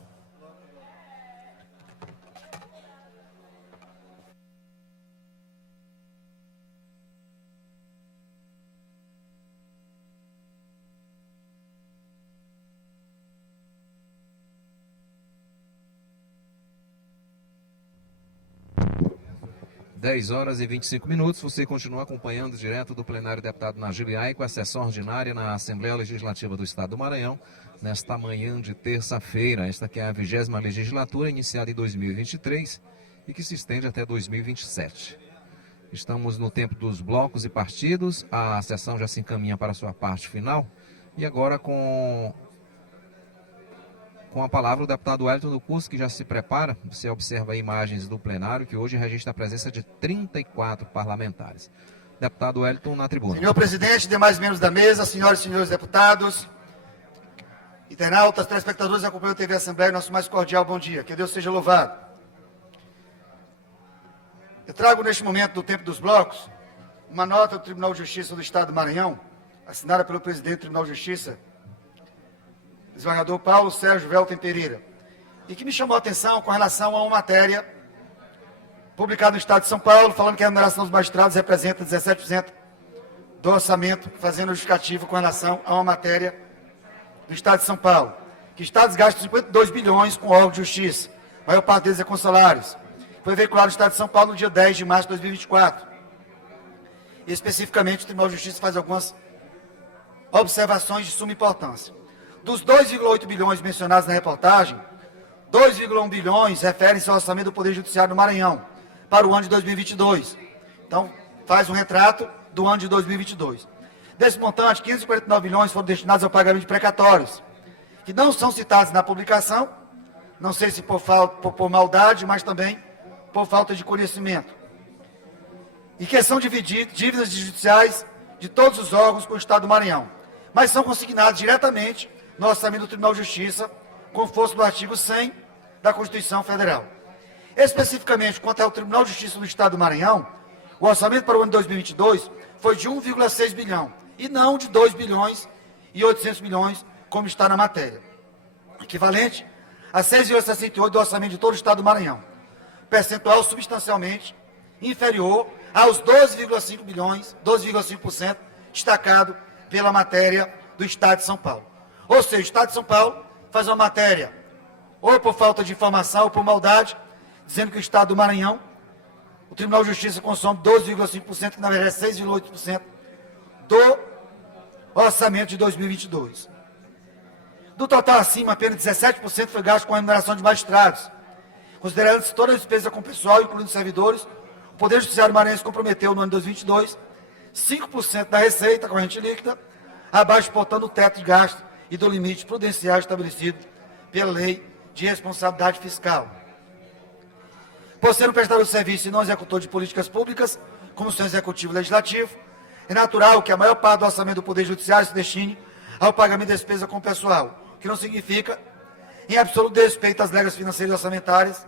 Dez horas e 25 minutos, você continua acompanhando direto do plenário deputado Najib Aico, a sessão ordinária na Assembleia Legislativa do Estado do Maranhão, nesta manhã de terça-feira. Esta que é a 20ª legislatura, iniciada em 2023 e que se estende até 2027. Estamos no tempo dos blocos e partidos, a sessão já se encaminha para a sua parte final e agora com Com a palavra o deputado Wellington do Curso, que já se prepara. Você observa aí imagens do plenário, que hoje registra a presença de 34 parlamentares. Deputado Wellington, na tribuna. Senhor presidente, demais membros da mesa, senhoras e senhores deputados, internautas, telespectadores que acompanham a TV Assembleia, nosso mais cordial bom dia. Que Deus seja louvado. Eu trago neste momento do tempo dos blocos uma nota do Tribunal de Justiça do Estado do Maranhão, assinada pelo presidente do Tribunal de Justiça, desembargador Paulo Sérgio Welten Pereira, e que me chamou a atenção com relação a uma matéria publicada no Estado de São Paulo, falando que a remuneração dos magistrados representa 17% do orçamento, fazendo justificativo com relação a uma matéria do Estado de São Paulo, que estados gastam 52 bilhões com órgão de justiça, a maior parte deles é com salários. Foi veiculado no Estado de São Paulo no dia 10 de março de 2024. E, especificamente, o Tribunal de Justiça faz algumas observações de suma importância. Dos 2,8 bilhões mencionados na reportagem, 2,1 bilhões referem-se ao orçamento do Poder Judiciário do Maranhão, para o ano de 2022. Então, faz um retrato do ano de 2022. Desse montante, 549 bilhões foram destinados ao pagamento de precatórios, que não são citados na publicação, não sei se por maldade, mas também por falta de conhecimento. E que são dívidas judiciais de todos os órgãos com o Estado do Maranhão, mas são consignados diretamente no orçamento do Tribunal de Justiça, com força do artigo 100 da Constituição Federal. Especificamente, quanto ao Tribunal de Justiça do Estado do Maranhão, o orçamento para o ano de 2022 foi de 1,6 bilhão, e não de 2 bilhões e 800 milhões, como está na matéria. Equivalente a 6,68% do orçamento de todo o Estado do Maranhão. Percentual substancialmente inferior aos 12,5 bilhões, 12,5% destacado pela matéria do Estado de São Paulo. Ou seja, o Estado de São Paulo faz uma matéria, ou por falta de informação, ou por maldade, dizendo que o Estado do Maranhão, o Tribunal de Justiça consome 12,5%, que na verdade é 6,8% do orçamento de 2022. Do total acima, apenas 17% foi gasto com a remuneração de magistrados. Considerando-se toda a despesa com pessoal, incluindo servidores, o Poder Judiciário Maranhense comprometeu no ano de 2022 5% da receita corrente líquida, abaixo, portanto, do teto de gasto e do limite prudencial estabelecido pela Lei de Responsabilidade Fiscal. Por ser um prestador de serviço e não executor de políticas públicas, como seu executivo e legislativo, é natural que a maior parte do orçamento do Poder Judiciário se destine ao pagamento de despesa com pessoal, o que não significa, em absoluto desrespeito às regras financeiras e orçamentárias,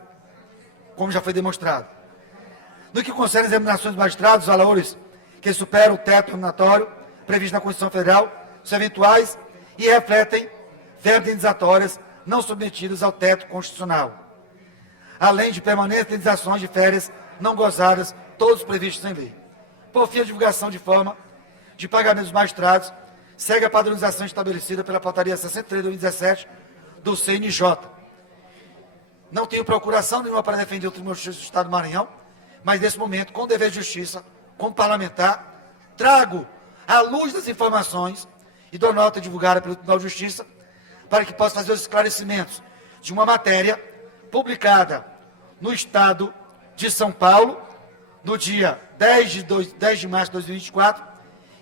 como já foi demonstrado. No que concerne as remunerações dos magistrados, os valores que superam o teto remuneratório previsto na Constituição Federal são eventuais e refletem verbas indenizatórias não submetidas ao teto constitucional, além de permanentes indenizações de férias não gozadas, todos previstos em lei. Por fim, a divulgação de forma de pagamento dos magistrados segue a padronização estabelecida pela portaria 63 de 2017 do CNJ. Não tenho procuração nenhuma para defender o Tribunal de Justiça do Estado do Maranhão, mas nesse momento, com o dever de justiça, como parlamentar, trago à luz das informações e dou nota divulgada pelo Tribunal de Justiça para que possa fazer os esclarecimentos de uma matéria publicada no Estado de São Paulo, no dia 10 de março de 2024,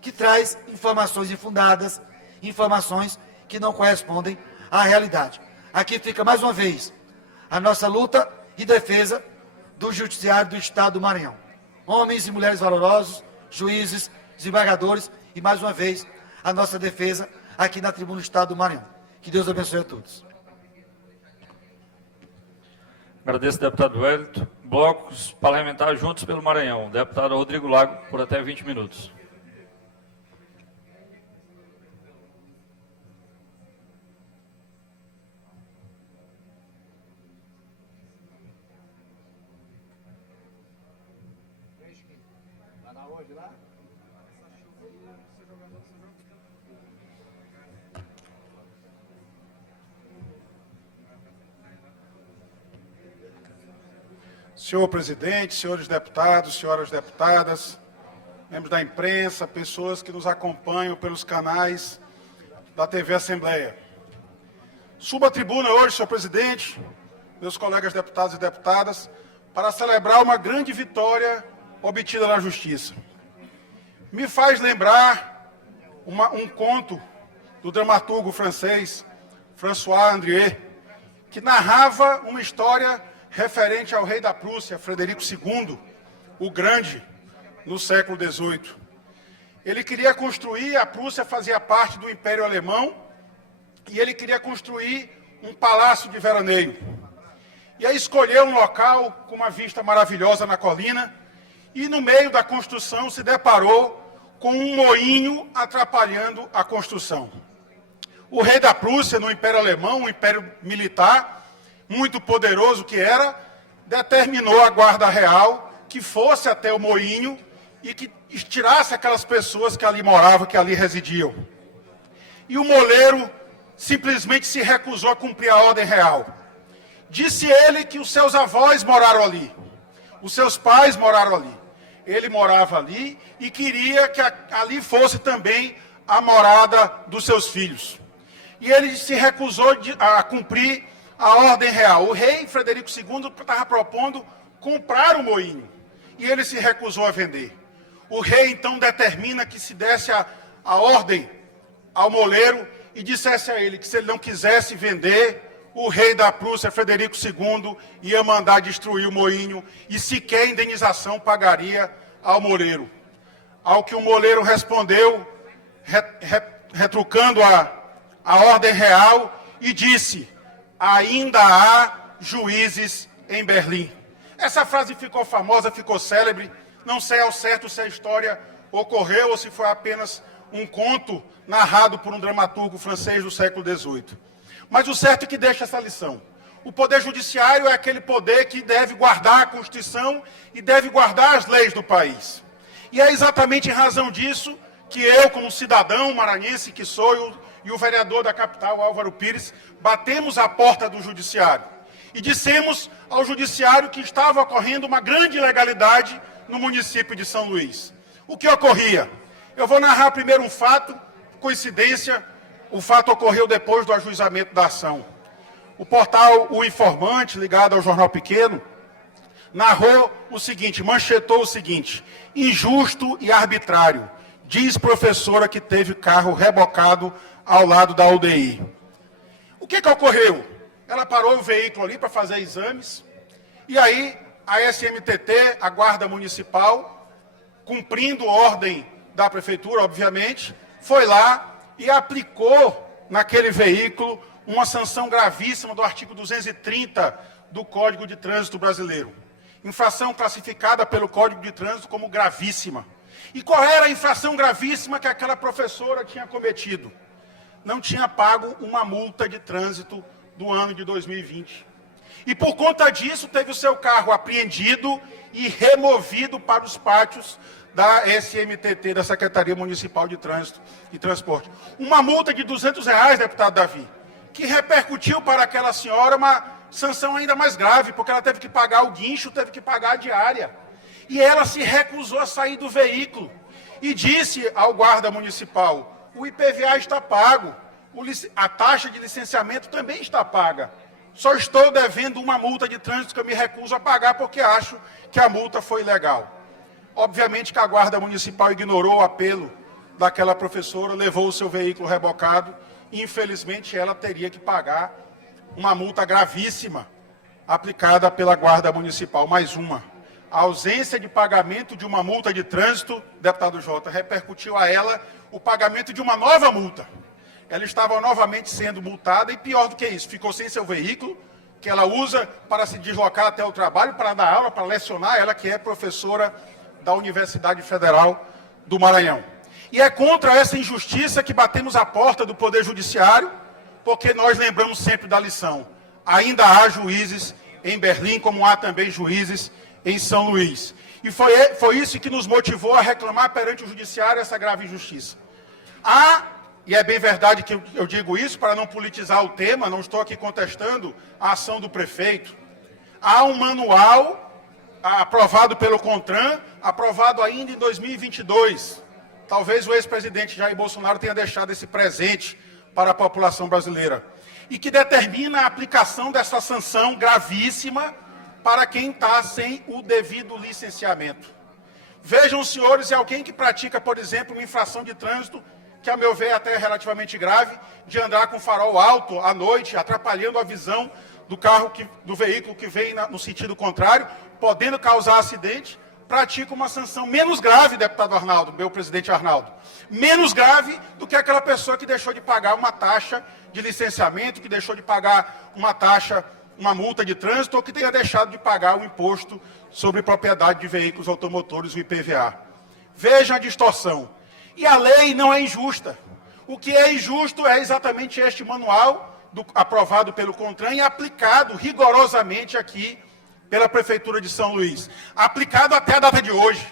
que traz informações infundadas, informações que não correspondem à realidade. Aqui fica, mais uma vez, a nossa luta e defesa do Judiciário do Estado do Maranhão. Homens e mulheres valorosos, juízes, desembargadores e, mais uma vez, a nossa defesa aqui na tribuna do Estado do Maranhão. Que Deus abençoe a todos. Agradeço, deputado Wellington. Blocos parlamentares juntos pelo Maranhão. Deputado Rodrigo Lago, por até 20 minutos. Senhor presidente, senhores deputados, senhoras deputadas, membros da imprensa, pessoas que nos acompanham pelos canais da TV Assembleia. Subo à tribuna hoje, senhor presidente, meus colegas deputados e deputadas, para celebrar uma grande vitória obtida na Justiça. Me faz lembrar um conto do dramaturgo francês François Andrieu, que narrava uma história referente ao rei da Prússia, Frederico II, o Grande, no século XVIII. Ele queria construir, a Prússia fazia parte do Império Alemão, e ele queria construir um palácio de veraneio. E aí escolheu um local com uma vista maravilhosa na colina, e no meio da construção se deparou com um moinho atrapalhando a construção. O rei da Prússia, no Império Alemão, um império militar, muito poderoso que era, determinou a guarda real que fosse até o moinho e que tirasse aquelas pessoas que ali moravam, que ali residiam. E o moleiro simplesmente se recusou a cumprir a ordem real. Disse ele que os seus avós moraram ali, os seus pais moraram ali. Ele morava ali e queria que ali fosse também a morada dos seus filhos. E ele se recusou a cumprir a ordem real. O rei Frederico II estava propondo comprar o moinho, e ele se recusou a vender. O rei então determina que se desse a ordem ao moleiro e dissesse a ele que se ele não quisesse vender, o rei da Prússia, Frederico II, ia mandar destruir o moinho e sequer indenização pagaria ao moleiro. Ao que o moleiro respondeu, retrucando a ordem real, e disse: ainda há juízes em Berlim. Essa frase ficou famosa, ficou célebre. Não sei ao certo se a história ocorreu ou se foi apenas um conto narrado por um dramaturgo francês do século XVIII. Mas o certo é que deixa essa lição. O poder judiciário é aquele poder que deve guardar a Constituição e deve guardar as leis do país. E é exatamente em razão disso que eu, como cidadão maranhense que sou, e o vereador da capital, Álvaro Pires, batemos à porta do judiciário e dissemos ao judiciário que estava ocorrendo uma grande ilegalidade no município de São Luís. O que ocorria? Eu vou narrar primeiro um fato, coincidência, o fato ocorreu depois do ajuizamento da ação. O portal O Informante, ligado ao Jornal Pequeno, narrou o seguinte, manchetou o seguinte: injusto e arbitrário, diz professora que teve carro rebocado ao lado da UDI. O que ocorreu? Ela parou o veículo ali para fazer exames, e aí a SMTT, a Guarda Municipal, cumprindo ordem da Prefeitura, obviamente, foi lá e aplicou naquele veículo uma sanção gravíssima do artigo 230 do Código de Trânsito Brasileiro. Infração classificada pelo Código de Trânsito como gravíssima. E qual era a infração gravíssima que aquela professora tinha cometido? Não tinha pago uma multa de trânsito do ano de 2020. E por conta disso, teve o seu carro apreendido e removido para os pátios da SMTT, da Secretaria Municipal de Trânsito e Transporte. Uma multa de R$200, deputado Davi, que repercutiu para aquela senhora uma sanção ainda mais grave, porque ela teve que pagar o guincho, teve que pagar a diária. E ela se recusou a sair do veículo e disse ao guarda municipal: o IPVA está pago, a taxa de licenciamento também está paga. Só estou devendo uma multa de trânsito que eu me recuso a pagar porque acho que a multa foi ilegal. Obviamente que a guarda municipal ignorou o apelo daquela professora, levou o seu veículo rebocado e, infelizmente, ela teria que pagar uma multa gravíssima aplicada pela guarda municipal. Mais uma. A ausência de pagamento de uma multa de trânsito, deputado Jota, repercutiu a ela o pagamento de uma nova multa. Ela estava novamente sendo multada e, pior do que isso, ficou sem seu veículo, que ela usa para se deslocar até o trabalho, para dar aula, para lecionar, ela que é professora da Universidade Federal do Maranhão. E é contra essa injustiça que batemos a porta do Poder Judiciário, porque nós lembramos sempre da lição. Ainda há juízes em Berlim, como há também juízes em São Luís. E foi isso que nos motivou a reclamar perante o Judiciário essa grave injustiça. E é bem verdade que eu digo isso para não politizar o tema, não estou aqui contestando a ação do prefeito. Há um manual aprovado pelo CONTRAN, aprovado ainda em 2022. Talvez o ex-presidente Jair Bolsonaro tenha deixado esse presente para a população brasileira. E que determina a aplicação dessa sanção gravíssima para quem está sem o devido licenciamento. Vejam, senhores, é alguém que pratica, por exemplo, uma infração de trânsito, que a meu ver até é relativamente grave, de andar com farol alto à noite, atrapalhando a visão do veículo que vem no sentido contrário, podendo causar acidente, pratica uma sanção menos grave, deputado Arnaldo, meu presidente Arnaldo, menos grave do que aquela pessoa que deixou de pagar uma taxa de licenciamento, que deixou de pagar uma multa de trânsito, ou que tenha deixado de pagar o imposto sobre propriedade de veículos automotores, o IPVA. Vejam a distorção. E a lei não é injusta. O que é injusto é exatamente este manual aprovado pelo CONTRAN e aplicado rigorosamente aqui pela Prefeitura de São Luís. Aplicado até a data de hoje.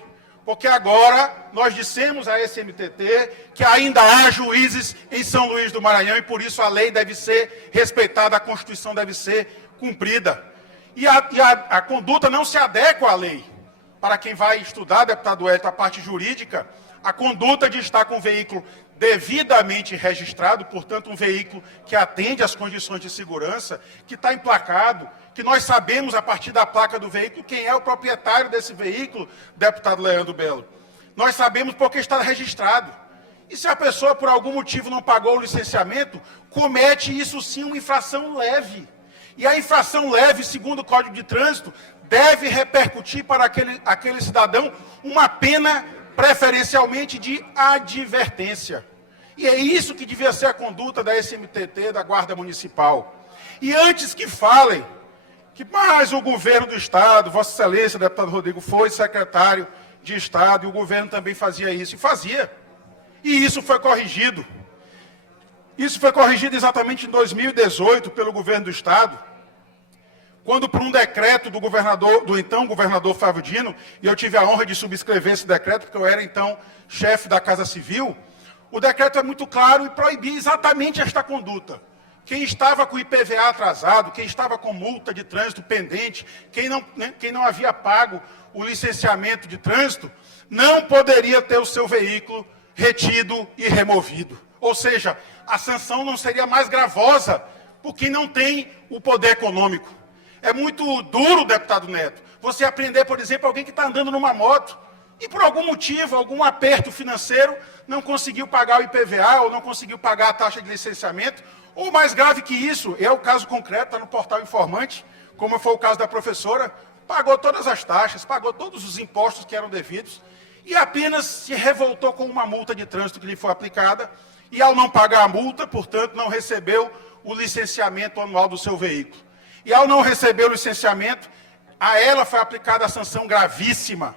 Porque agora nós dissemos à SMTT que ainda há juízes em São Luís do Maranhão e por isso a lei deve ser respeitada, a Constituição deve ser cumprida. E a conduta não se adequa à lei. Para quem vai estudar, deputado Hélio, a parte jurídica, a conduta de estar com o veículo devidamente registrado, portanto, um veículo que atende às condições de segurança, que está emplacado, que nós sabemos, a partir da placa do veículo, quem é o proprietário desse veículo, deputado Leandro Belo. Nós sabemos porque está registrado. E se a pessoa, por algum motivo, não pagou o licenciamento, comete, isso sim, uma infração leve. E a infração leve, segundo o Código de Trânsito, deve repercutir para aquele cidadão uma pena preferencialmente de advertência. E é isso que devia ser a conduta da SMTT, da Guarda Municipal. E antes que falem que mais o governo do Estado, Vossa Excelência, deputado Rodrigo, foi secretário de Estado, e o governo também fazia isso, e fazia. E isso foi corrigido. Isso foi corrigido exatamente em 2018 pelo governo do Estado, quando por um decreto do então governador Flávio Dino, e eu tive a honra de subscrever esse decreto, porque eu era então chefe da Casa Civil, o decreto é muito claro e proibia exatamente esta conduta. Quem estava com IPVA atrasado, quem estava com multa de trânsito pendente, quem não havia pago o licenciamento de trânsito, não poderia ter o seu veículo retido e removido. Ou seja, a sanção não seria mais gravosa por quem não tem o poder econômico. É muito duro, deputado Neto, você aprender, por exemplo, alguém que está andando numa moto e por algum motivo, algum aperto financeiro, não conseguiu pagar o IPVA ou não conseguiu pagar a taxa de licenciamento, ou mais grave que isso, é o caso concreto, está no portal Informante, como foi o caso da professora, pagou todas as taxas, pagou todos os impostos que eram devidos e apenas se revoltou com uma multa de trânsito que lhe foi aplicada e, ao não pagar a multa, portanto, não recebeu o licenciamento anual do seu veículo. E, ao não receber o licenciamento, a ela foi aplicada a sanção gravíssima.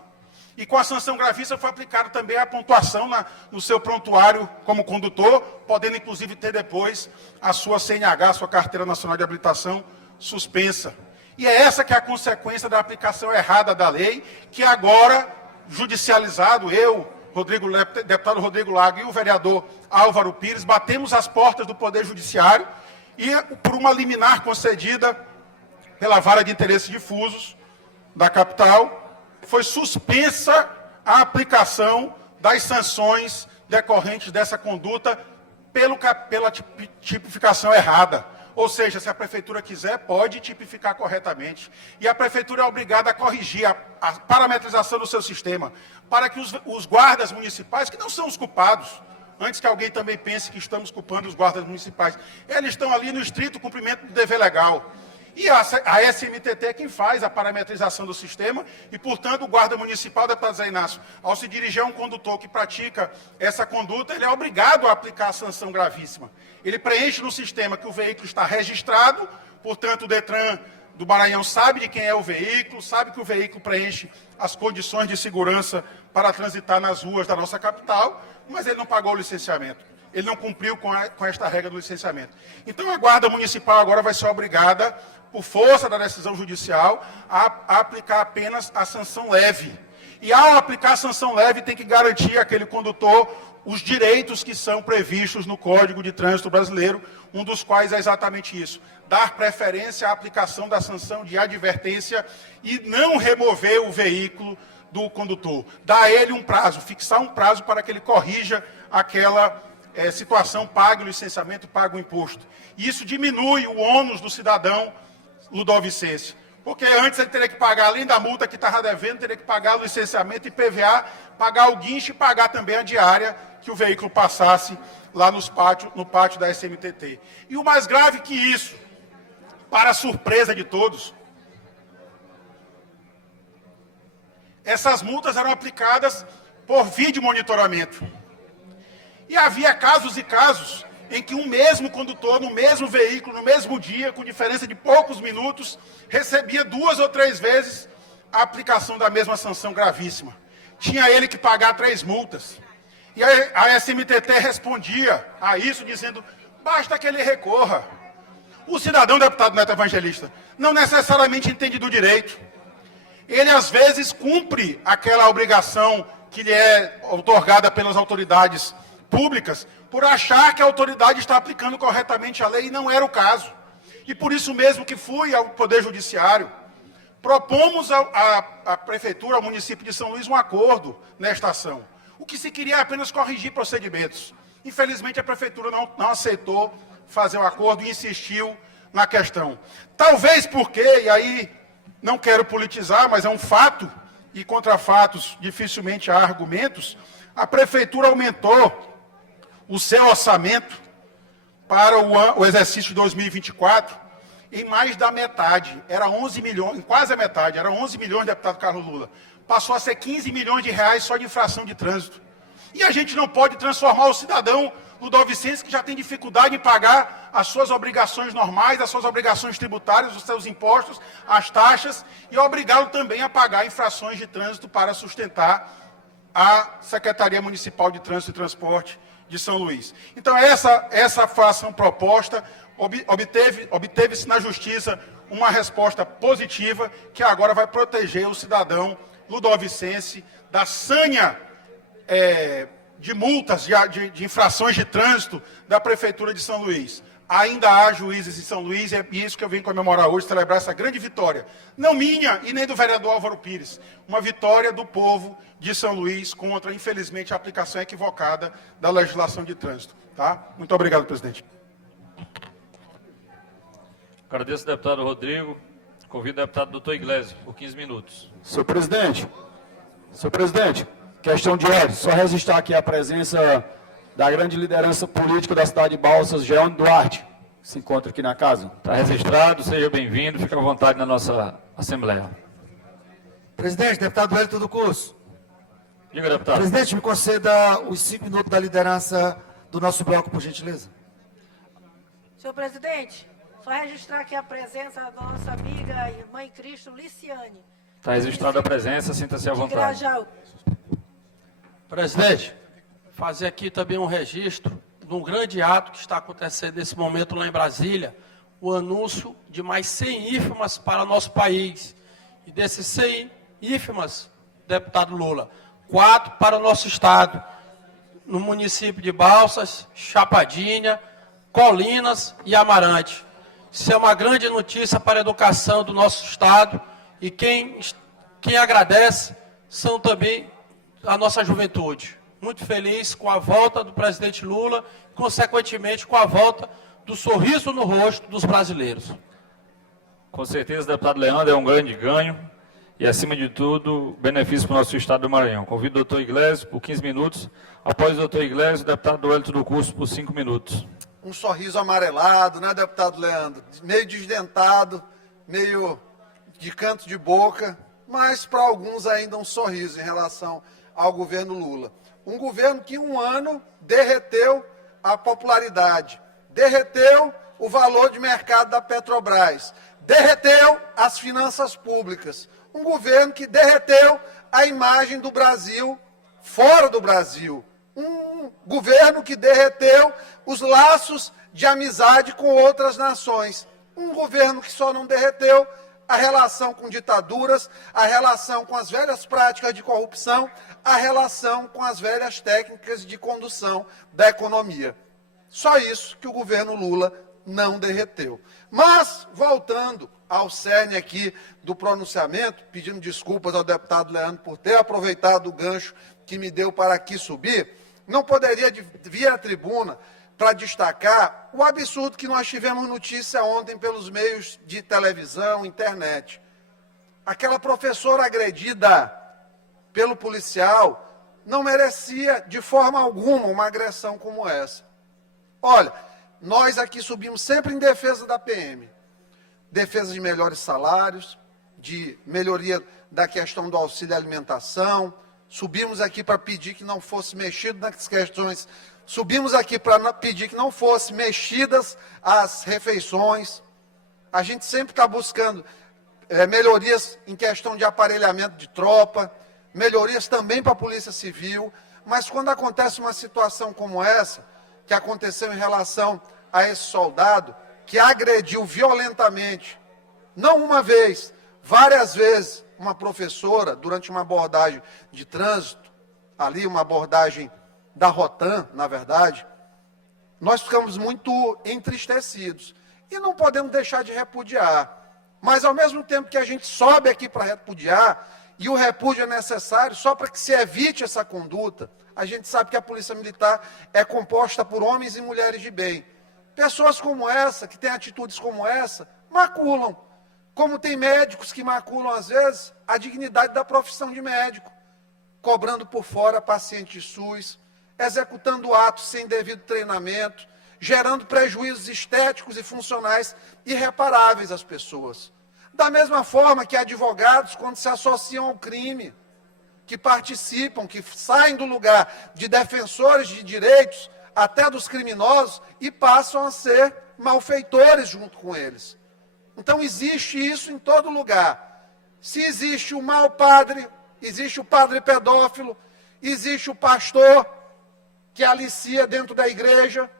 E com a sanção gravíssima foi aplicada também a pontuação no seu prontuário como condutor, podendo inclusive ter depois a sua CNH, a sua Carteira Nacional de Habilitação, suspensa. E é essa que é a consequência da aplicação errada da lei, que agora, judicializado, eu, deputado Rodrigo Lago e o vereador Álvaro Pires, batemos as portas do Poder Judiciário e, por uma liminar concedida pela Vara de Interesses Difusos da capital, foi suspensa a aplicação das sanções decorrentes dessa conduta pela tipificação errada. Ou seja, se a prefeitura quiser, pode tipificar corretamente. E a prefeitura é obrigada a corrigir a parametrização do seu sistema, para que os guardas municipais, que não são os culpados, antes que alguém também pense que estamos culpando os guardas municipais, eles estão ali no estrito cumprimento do dever legal. E a SMTT é quem faz a parametrização do sistema e, portanto, o guarda municipal, deputado Zé Inácio, ao se dirigir a um condutor que pratica essa conduta, ele é obrigado a aplicar a sanção gravíssima. Ele preenche no sistema que o veículo está registrado, portanto, o Detran do Maranhão sabe de quem é o veículo, sabe que o veículo preenche as condições de segurança para transitar nas ruas da nossa capital, mas ele não pagou o licenciamento. Ele não cumpriu com esta regra do licenciamento. Então, a Guarda Municipal agora vai ser obrigada, por força da decisão judicial, a aplicar apenas a sanção leve. E, ao aplicar a sanção leve, tem que garantir àquele condutor os direitos que são previstos no Código de Trânsito Brasileiro, um dos quais é exatamente isso: dar preferência à aplicação da sanção de advertência e não remover o veículo do condutor. Dar a ele um prazo, fixar um prazo para que ele corrija aquela situação, pague o licenciamento, pague o imposto. E isso diminui o ônus do cidadão ludovicense. Porque antes ele teria que pagar, além da multa que estava devendo, teria que pagar o licenciamento e IPVA, pagar o guincho e pagar também a diária que o veículo passasse lá no pátio da SMTT. E o mais grave que isso, para surpresa de todos. Essas multas eram aplicadas por vídeo monitoramento. E havia casos e casos em que um mesmo condutor, no mesmo veículo, no mesmo dia, com diferença de poucos minutos, recebia 2 ou 3 vezes a aplicação da mesma sanção gravíssima. Tinha ele que pagar 3 multas. E a SMTT respondia a isso dizendo, basta que ele recorra. O cidadão, deputado Neto Evangelista, não necessariamente entende do direito. Ele, às vezes, cumpre aquela obrigação que lhe é outorgada pelas autoridades públicas por achar que a autoridade está aplicando corretamente a lei, e não era o caso. E por isso mesmo que fui ao Poder Judiciário, propomos à Prefeitura, ao município de São Luís, um acordo nesta ação. O que se queria é apenas corrigir procedimentos. Infelizmente, a Prefeitura não aceitou fazer o acordo e insistiu na questão. Talvez porque, e aí não quero politizar, mas é um fato, e contra fatos dificilmente há argumentos, a Prefeitura aumentou o seu orçamento para o exercício de 2024 em mais da metade. Era 11 milhões, quase a metade, era 11 milhões, deputado Carlos Lula. Passou a ser 15 milhões de reais só de infração de trânsito. E a gente não pode transformar o cidadão ludovicense que já tem dificuldade em pagar as suas obrigações normais, as suas obrigações tributárias, os seus impostos, as taxas, e obrigá-lo também a pagar infrações de trânsito para sustentar a Secretaria Municipal de Trânsito e Transporte de São Luís. Então, essa foi a ação proposta, obteve-se na Justiça uma resposta positiva, que agora vai proteger o cidadão ludovicense da sanha de multas, de infrações de trânsito da Prefeitura de São Luís. Ainda há juízes em São Luís, e é isso que eu vim comemorar hoje, celebrar essa grande vitória. Não minha e nem do vereador Álvaro Pires. Uma vitória do povo de São Luís contra, infelizmente, a aplicação equivocada da legislação de trânsito. Tá? Muito obrigado, presidente. Agradeço ao deputado Rodrigo. Convido o deputado doutor Iglesias, por 15 minutos. Senhor presidente, questão de ordem, só registrar aqui a presença da grande liderança política da cidade de Balsas, Jerônimo Duarte, que se encontra aqui na casa. Está registrado, seja bem-vindo, fique à vontade na nossa Assembleia. Presidente, deputado Wellington do Curso. Diga, deputado. Presidente, me conceda os 5 minutos da liderança do nosso bloco, por gentileza. Senhor presidente, só registrar aqui a presença da nossa amiga e irmã em Cristo, Liciane. Está registrada a presença, sinta-se à De vontade. Grajaú. Presidente, fazer aqui também um registro de um grande ato que está acontecendo nesse momento lá em Brasília, o anúncio de mais 100 IFMAs para nosso país. E desses 100 IFMAs, deputado Lula, 4 para o nosso estado, no município de Balsas, Chapadinha, Colinas e Amarante. Isso é uma grande notícia para a educação do nosso estado, e quem agradece são também a nossa juventude. Muito feliz com a volta do presidente Lula, consequentemente com a volta do sorriso no rosto dos brasileiros. Com certeza, deputado Leandro, é um grande ganho e, acima de tudo, benefício para o nosso estado do Maranhão. Convido o doutor Iglesias por 15 minutos. Após o doutor Iglesias, o deputado Wellington do Curso por 5 minutos. Um sorriso amarelado, né, deputado Leandro? Meio desdentado, meio de canto de boca, mas para alguns ainda um sorriso em relação ao governo Lula. Um governo que em um ano derreteu a popularidade, derreteu o valor de mercado da Petrobras, derreteu as finanças públicas. Um governo que derreteu a imagem do Brasil fora do Brasil. Um governo que derreteu os laços de amizade com outras nações. Um governo que só não derreteu a relação com ditaduras, a relação com as velhas práticas de corrupção, a relação com as velhas técnicas de condução da economia. Só isso que o governo Lula não derreteu. Mas, voltando ao cerne aqui do pronunciamento, pedindo desculpas ao deputado Leandro por ter aproveitado o gancho que me deu para aqui subir, não poderia vir à tribuna para destacar o absurdo que nós tivemos notícia ontem pelos meios de televisão, internet. Aquela professora agredida pelo policial não merecia de forma alguma uma agressão como essa. Olha, nós aqui subimos sempre em defesa da PM. defesa de melhores salários, de melhoria da questão do auxílio alimentação. Subimos aqui para pedir que não fosse mexido nas questões, subimos aqui para pedir que não fosse mexidas as refeições. A gente sempre está buscando melhorias em questão de aparelhamento de tropa, melhorias também para a Polícia Civil, mas quando acontece uma situação como essa, que aconteceu em relação a esse soldado, que agrediu violentamente, não uma vez, várias vezes, uma professora, durante uma abordagem de trânsito, ali uma abordagem da Rotan, na verdade, nós ficamos muito entristecidos. E não podemos deixar de repudiar. Mas, ao mesmo tempo que a gente sobe aqui para repudiar, e o repúdio é necessário só para que se evite essa conduta, a gente sabe que a Polícia Militar é composta por homens e mulheres de bem. Pessoas como essa, que têm atitudes como essa, maculam. Como tem médicos que maculam, às vezes, a dignidade da profissão de médico, cobrando por fora pacientes SUS, executando atos sem devido treinamento, gerando prejuízos estéticos e funcionais irreparáveis às pessoas. Da mesma forma que advogados, quando se associam ao crime, que participam, que saem do lugar de defensores de direitos, até dos criminosos, e passam a ser malfeitores junto com eles. Então existe isso em todo lugar. Se existe o mau padre, existe o padre pedófilo, existe o pastor que alicia dentro da igreja.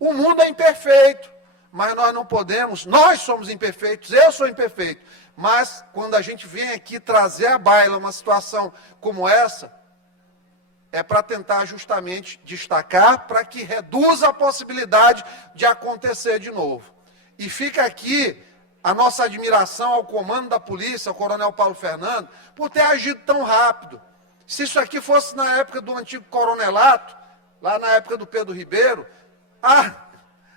O mundo é imperfeito, mas nós não podemos, nós somos imperfeitos, eu sou imperfeito, mas quando a gente vem aqui trazer à baila uma situação como essa, é para tentar justamente destacar para que reduza a possibilidade de acontecer de novo. E fica aqui a nossa admiração ao comando da polícia, ao coronel Paulo Fernando, por ter agido tão rápido. Se isso aqui fosse na época do antigo coronelato, lá na época do Pedro Ribeiro,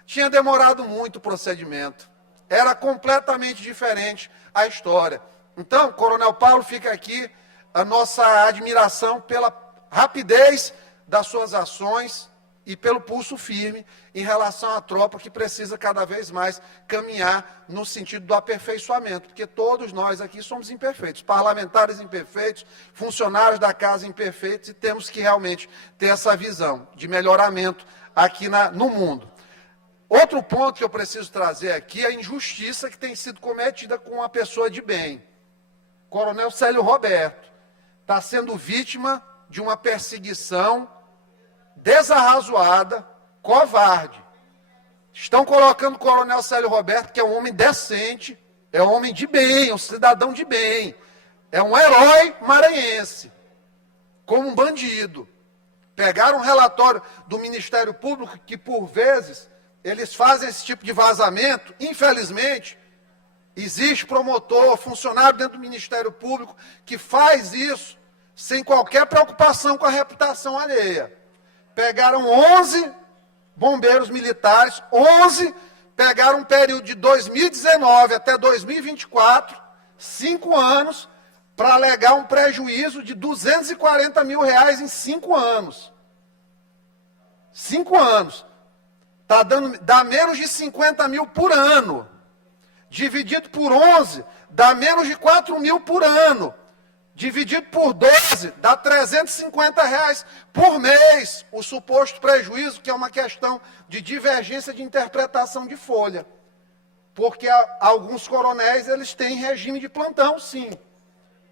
tinha demorado muito o procedimento. Era completamente diferente a história. Então, Coronel Paulo, fica aqui a nossa admiração pela rapidez das suas ações e pelo pulso firme em relação à tropa que precisa cada vez mais caminhar no sentido do aperfeiçoamento, porque todos nós aqui somos imperfeitos, parlamentares imperfeitos, funcionários da casa imperfeitos, e temos que realmente ter essa visão de melhoramento aqui no mundo. Outro ponto que eu preciso trazer aqui é a injustiça que tem sido cometida com uma pessoa de bem. Coronel Célio Roberto está sendo vítima de uma perseguição desarrazoada, covarde. Estão colocando o Coronel Célio Roberto, que é um homem decente, é um homem de bem, é um cidadão de bem, é um herói maranhense, como um bandido. Pegaram um relatório do Ministério Público, que por vezes eles fazem esse tipo de vazamento, infelizmente, existe promotor, funcionário dentro do Ministério Público, que faz isso sem qualquer preocupação com a reputação alheia. Pegaram 11 bombeiros militares, 11 pegaram um período de 2019 até 2024, 5 anos, para alegar um prejuízo de R$240 mil em 5 anos. 5 anos. Dá menos de 50 mil por ano. Dividido por 11, dá menos de 4 mil por ano. Dividido por 12, dá R$350 por mês, o suposto prejuízo, que é uma questão de divergência de interpretação de folha. Porque alguns coronéis, eles têm regime de plantão, sim.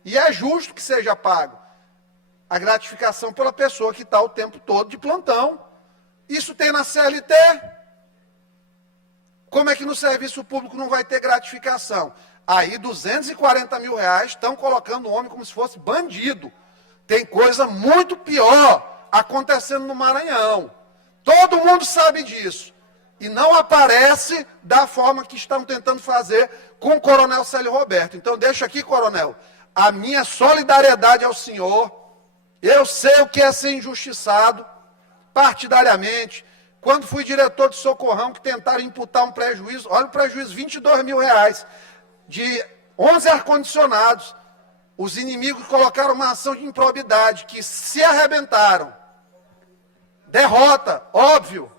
E é justo que seja pago a gratificação pela pessoa que está o tempo todo de plantão. Isso tem na CLT. Como é que no serviço público não vai ter gratificação? Aí, R$240 mil estão colocando o homem como se fosse bandido. Tem coisa muito pior acontecendo no Maranhão. Todo mundo sabe disso. E não aparece da forma que estão tentando fazer com o Coronel Célio Roberto. Então, deixa aqui, Coronel, a minha solidariedade ao senhor. Eu sei o que é ser injustiçado, partidariamente. Quando fui diretor de Socorrão, que tentaram imputar um prejuízo, olha o prejuízo, R$22 mil, de 11 ar-condicionados. Os inimigos colocaram uma ação de improbidade, que se arrebentaram. Derrota, óbvio.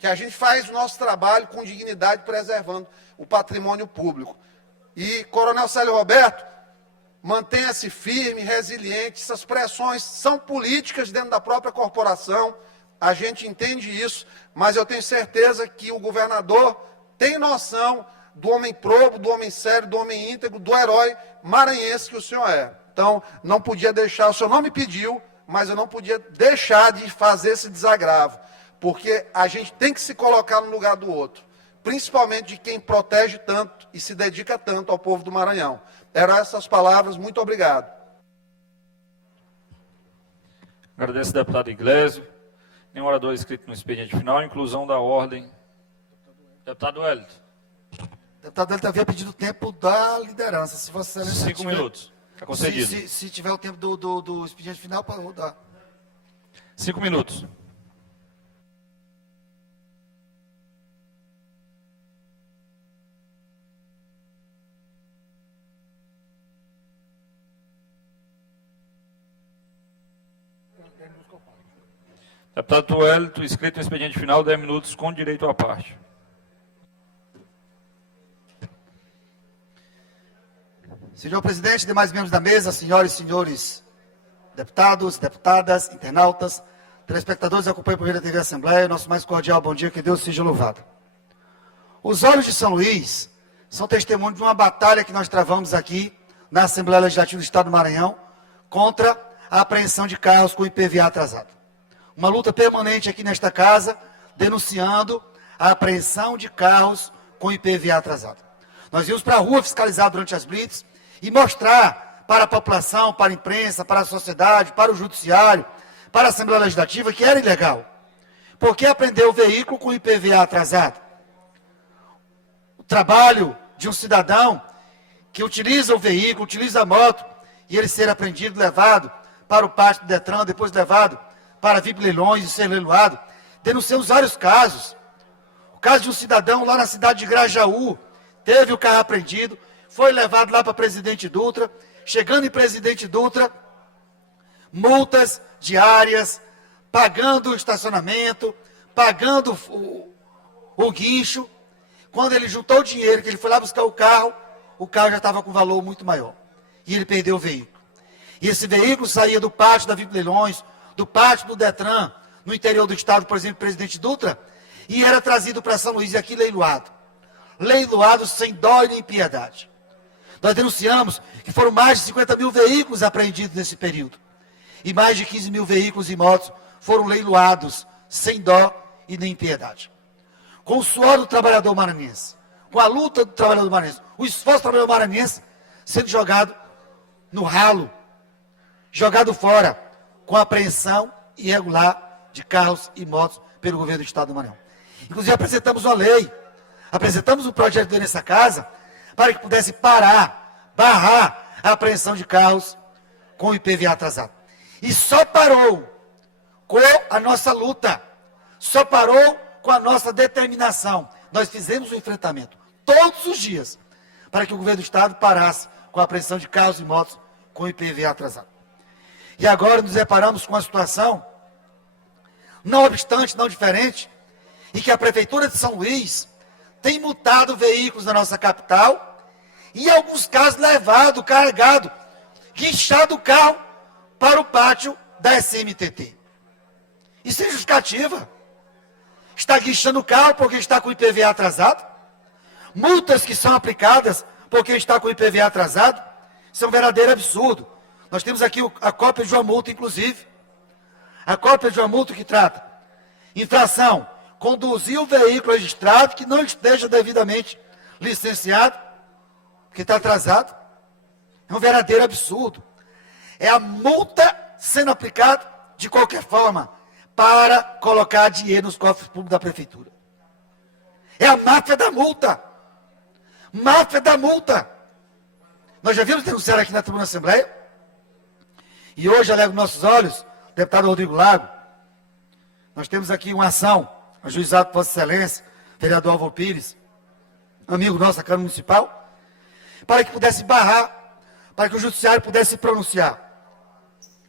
que a gente faz o nosso trabalho com dignidade, preservando o patrimônio público. E, Coronel Célio Roberto, mantenha-se firme, resiliente. Essas pressões são políticas dentro da própria corporação, a gente entende isso, mas eu tenho certeza que o governador tem noção do homem probo, do homem sério, do homem íntegro, do herói maranhense que o senhor é. Então, não podia deixar, o senhor não me pediu, mas eu não podia deixar de fazer esse desagravo, porque a gente tem que se colocar no lugar do outro, principalmente de quem protege tanto e se dedica tanto ao povo do Maranhão. Eram essas palavras, muito obrigado. Agradeço, deputado Iglesio. Nenhum orador inscrito no expediente final. Inclusão da ordem. Deputado Wellington. Deputado, ele havia pedido o tempo da liderança. Se Vossa Excelência 5 minutos. Está concedido. Se tiver o tempo do expediente final, pode rodar. 5 minutos. Deputado Wellington, inscrito no expediente final, 10 minutos, com direito à parte. Senhor presidente, demais membros da mesa, senhoras e senhores deputados, deputadas, internautas, telespectadores que acompanham por meio da TV Assembleia, nosso mais cordial bom dia, que Deus seja louvado. Os olhos de São Luís são testemunho de uma batalha que nós travamos aqui na Assembleia Legislativa do Estado do Maranhão contra a apreensão de carros com IPVA atrasado. Uma luta permanente aqui nesta casa, denunciando a apreensão de carros com IPVA atrasado. Nós íamos para a rua fiscalizar durante as blitz e mostrar para a população, para a imprensa, para a sociedade, para o judiciário, para a Assembleia Legislativa que era ilegal. Por que apreender o veículo com IPVA atrasado? O trabalho de um cidadão que utiliza o veículo, utiliza a moto, e ele ser apreendido, levado para o pátio do Detran, depois levado para VIP Leilões e ser leiloado. Denunciamos vários casos. O caso de um cidadão lá na cidade de Grajaú, teve o carro apreendido, foi levado lá para Presidente Dutra, chegando em Presidente Dutra, multas diárias, pagando o estacionamento, pagando o guincho. Quando ele juntou o dinheiro, que ele foi lá buscar o carro já estava com valor muito maior. E ele perdeu o veículo. E esse veículo saía do pátio da VIP Leilões, do pátio do Detran, no interior do estado, por exemplo, Presidente Dutra, e era trazido para São Luís e aqui leiloado. Leiloado sem dó e nem piedade. Nós denunciamos que foram mais de 50 mil veículos apreendidos nesse período. E mais de 15 mil veículos e motos foram leiloados sem dó e nem piedade. Com o suor do trabalhador maranhense, com a luta do trabalhador maranhense, o esforço do trabalhador maranhense sendo jogado no ralo, jogado fora, com a apreensão irregular de carros e motos pelo governo do Estado do Maranhão. Inclusive apresentamos uma lei, apresentamos um projeto de lei nessa casa, para que pudesse barrar a apreensão de carros com IPVA atrasado. E só parou com a nossa luta, só parou com a nossa determinação. Nós fizemos o enfrentamento, todos os dias, para que o governo do Estado parasse com a apreensão de carros e motos com IPVA atrasado. E agora nos deparamos com uma situação, não obstante, não diferente, e que a Prefeitura de São Luís tem multado veículos na nossa capital, e em alguns casos levado, carregado, guinchado o carro para o pátio da SMTT. Isso é justificativa. Está guinchando o carro porque está com o IPVA atrasado. Multas que são aplicadas porque está com o IPVA atrasado. Isso é um verdadeiro absurdo. Nós temos aqui a cópia de uma multa, inclusive. A cópia de uma multa que trata infração, conduzir o veículo registrado que não esteja devidamente licenciado, que está atrasado. É um verdadeiro absurdo. É a multa sendo aplicada de qualquer forma para colocar dinheiro nos cofres públicos da Prefeitura. É a máfia da multa. Máfia da multa. Nós já vimos denunciar aqui na Tribuna da Assembleia. E hoje, alegro nossos olhos, deputado Rodrigo Lago, nós temos aqui uma ação, ajuizado por Vossa Excelência, vereador Álvaro Pires, amigo nosso da Câmara Municipal, para que pudesse barrar, para que o Judiciário pudesse se pronunciar.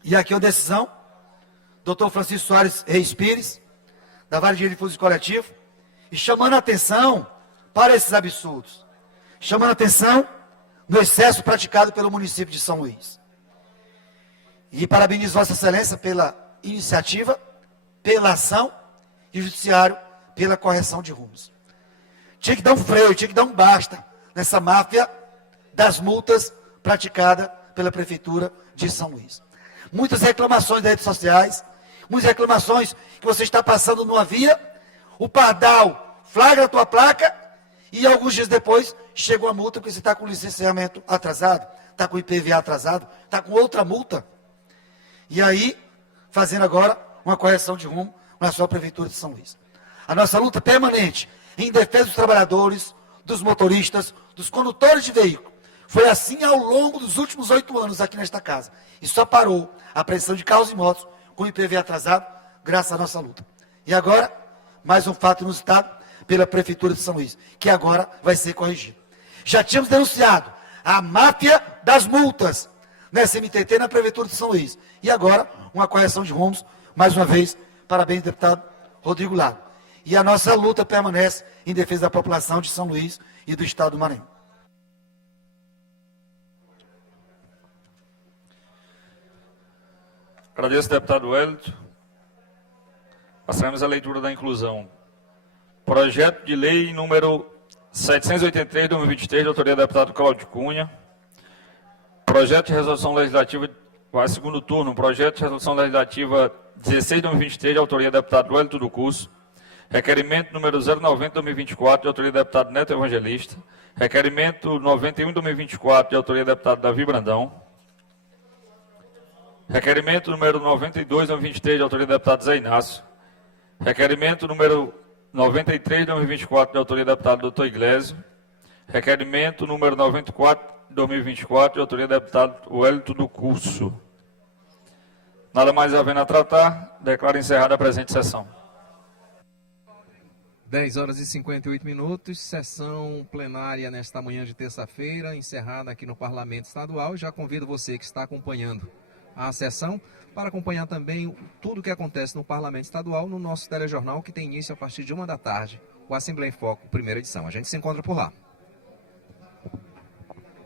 E aqui é uma decisão, doutor Francisco Soares Reis Pires, da Vara de Direito Difuso e Coletivo, e chamando a atenção para esses absurdos, chamando a atenção do excesso praticado pelo município de São Luís. E parabenizo Vossa Excelência pela iniciativa, pela ação e o Judiciário pela correção de rumos. Tinha que dar um freio, tinha que dar um basta nessa máfia das multas praticada pela Prefeitura de São Luís. Muitas reclamações das redes sociais, muitas reclamações que você está passando numa via, o pardal flagra a tua placa e alguns dias depois chega uma multa porque você está com licenciamento atrasado, está com IPVA atrasado, está com outra multa. E aí, fazendo agora uma correção de rumo na sua Prefeitura de São Luís. A nossa luta permanente em defesa dos trabalhadores, dos motoristas, dos condutores de veículo. Foi assim ao longo dos últimos 8 anos aqui nesta casa. E só parou a apreensão de carros e motos com IPVA atrasado, graças à nossa luta. E agora, mais um fato inusitado pela Prefeitura de São Luís, que agora vai ser corrigido. Já tínhamos denunciado a máfia das multas na SMTT, na Prefeitura de São Luís. E agora, uma correção de rumos, mais uma vez, parabéns, deputado Rodrigo Lago. E a nossa luta permanece em defesa da população de São Luís e do Estado do Maranhão. Agradeço, deputado Wellington. Passaremos à leitura da inclusão. Projeto de lei número 783, 2023, de autoria do deputado Cláudio Cunha. Projeto de resolução legislativa, vai segundo turno. Projeto de resolução legislativa 16, 2023, de autoria do deputado Wellington do Curso. Requerimento número 090, 2024, de autoria do deputado Neto Evangelista. Requerimento 91, 2024, de autoria do deputado Davi Brandão. Requerimento número 92, 2023, de autoria do deputado Zé Inácio. Requerimento número 93, 2024, de autoria do deputado Dr. Iglesio. Requerimento número 94, 2024, de autoria do deputado Wellington do Curso. Nada mais havendo a tratar, declaro encerrada a presente sessão. 10 horas e 58 minutos, sessão plenária nesta manhã de terça-feira, encerrada aqui no Parlamento Estadual. Já convido você que está acompanhando a sessão para acompanhar também tudo o que acontece no Parlamento Estadual no nosso telejornal, que tem início a partir de 1 da tarde, o Assembleia em Foco, primeira edição. A gente se encontra por lá.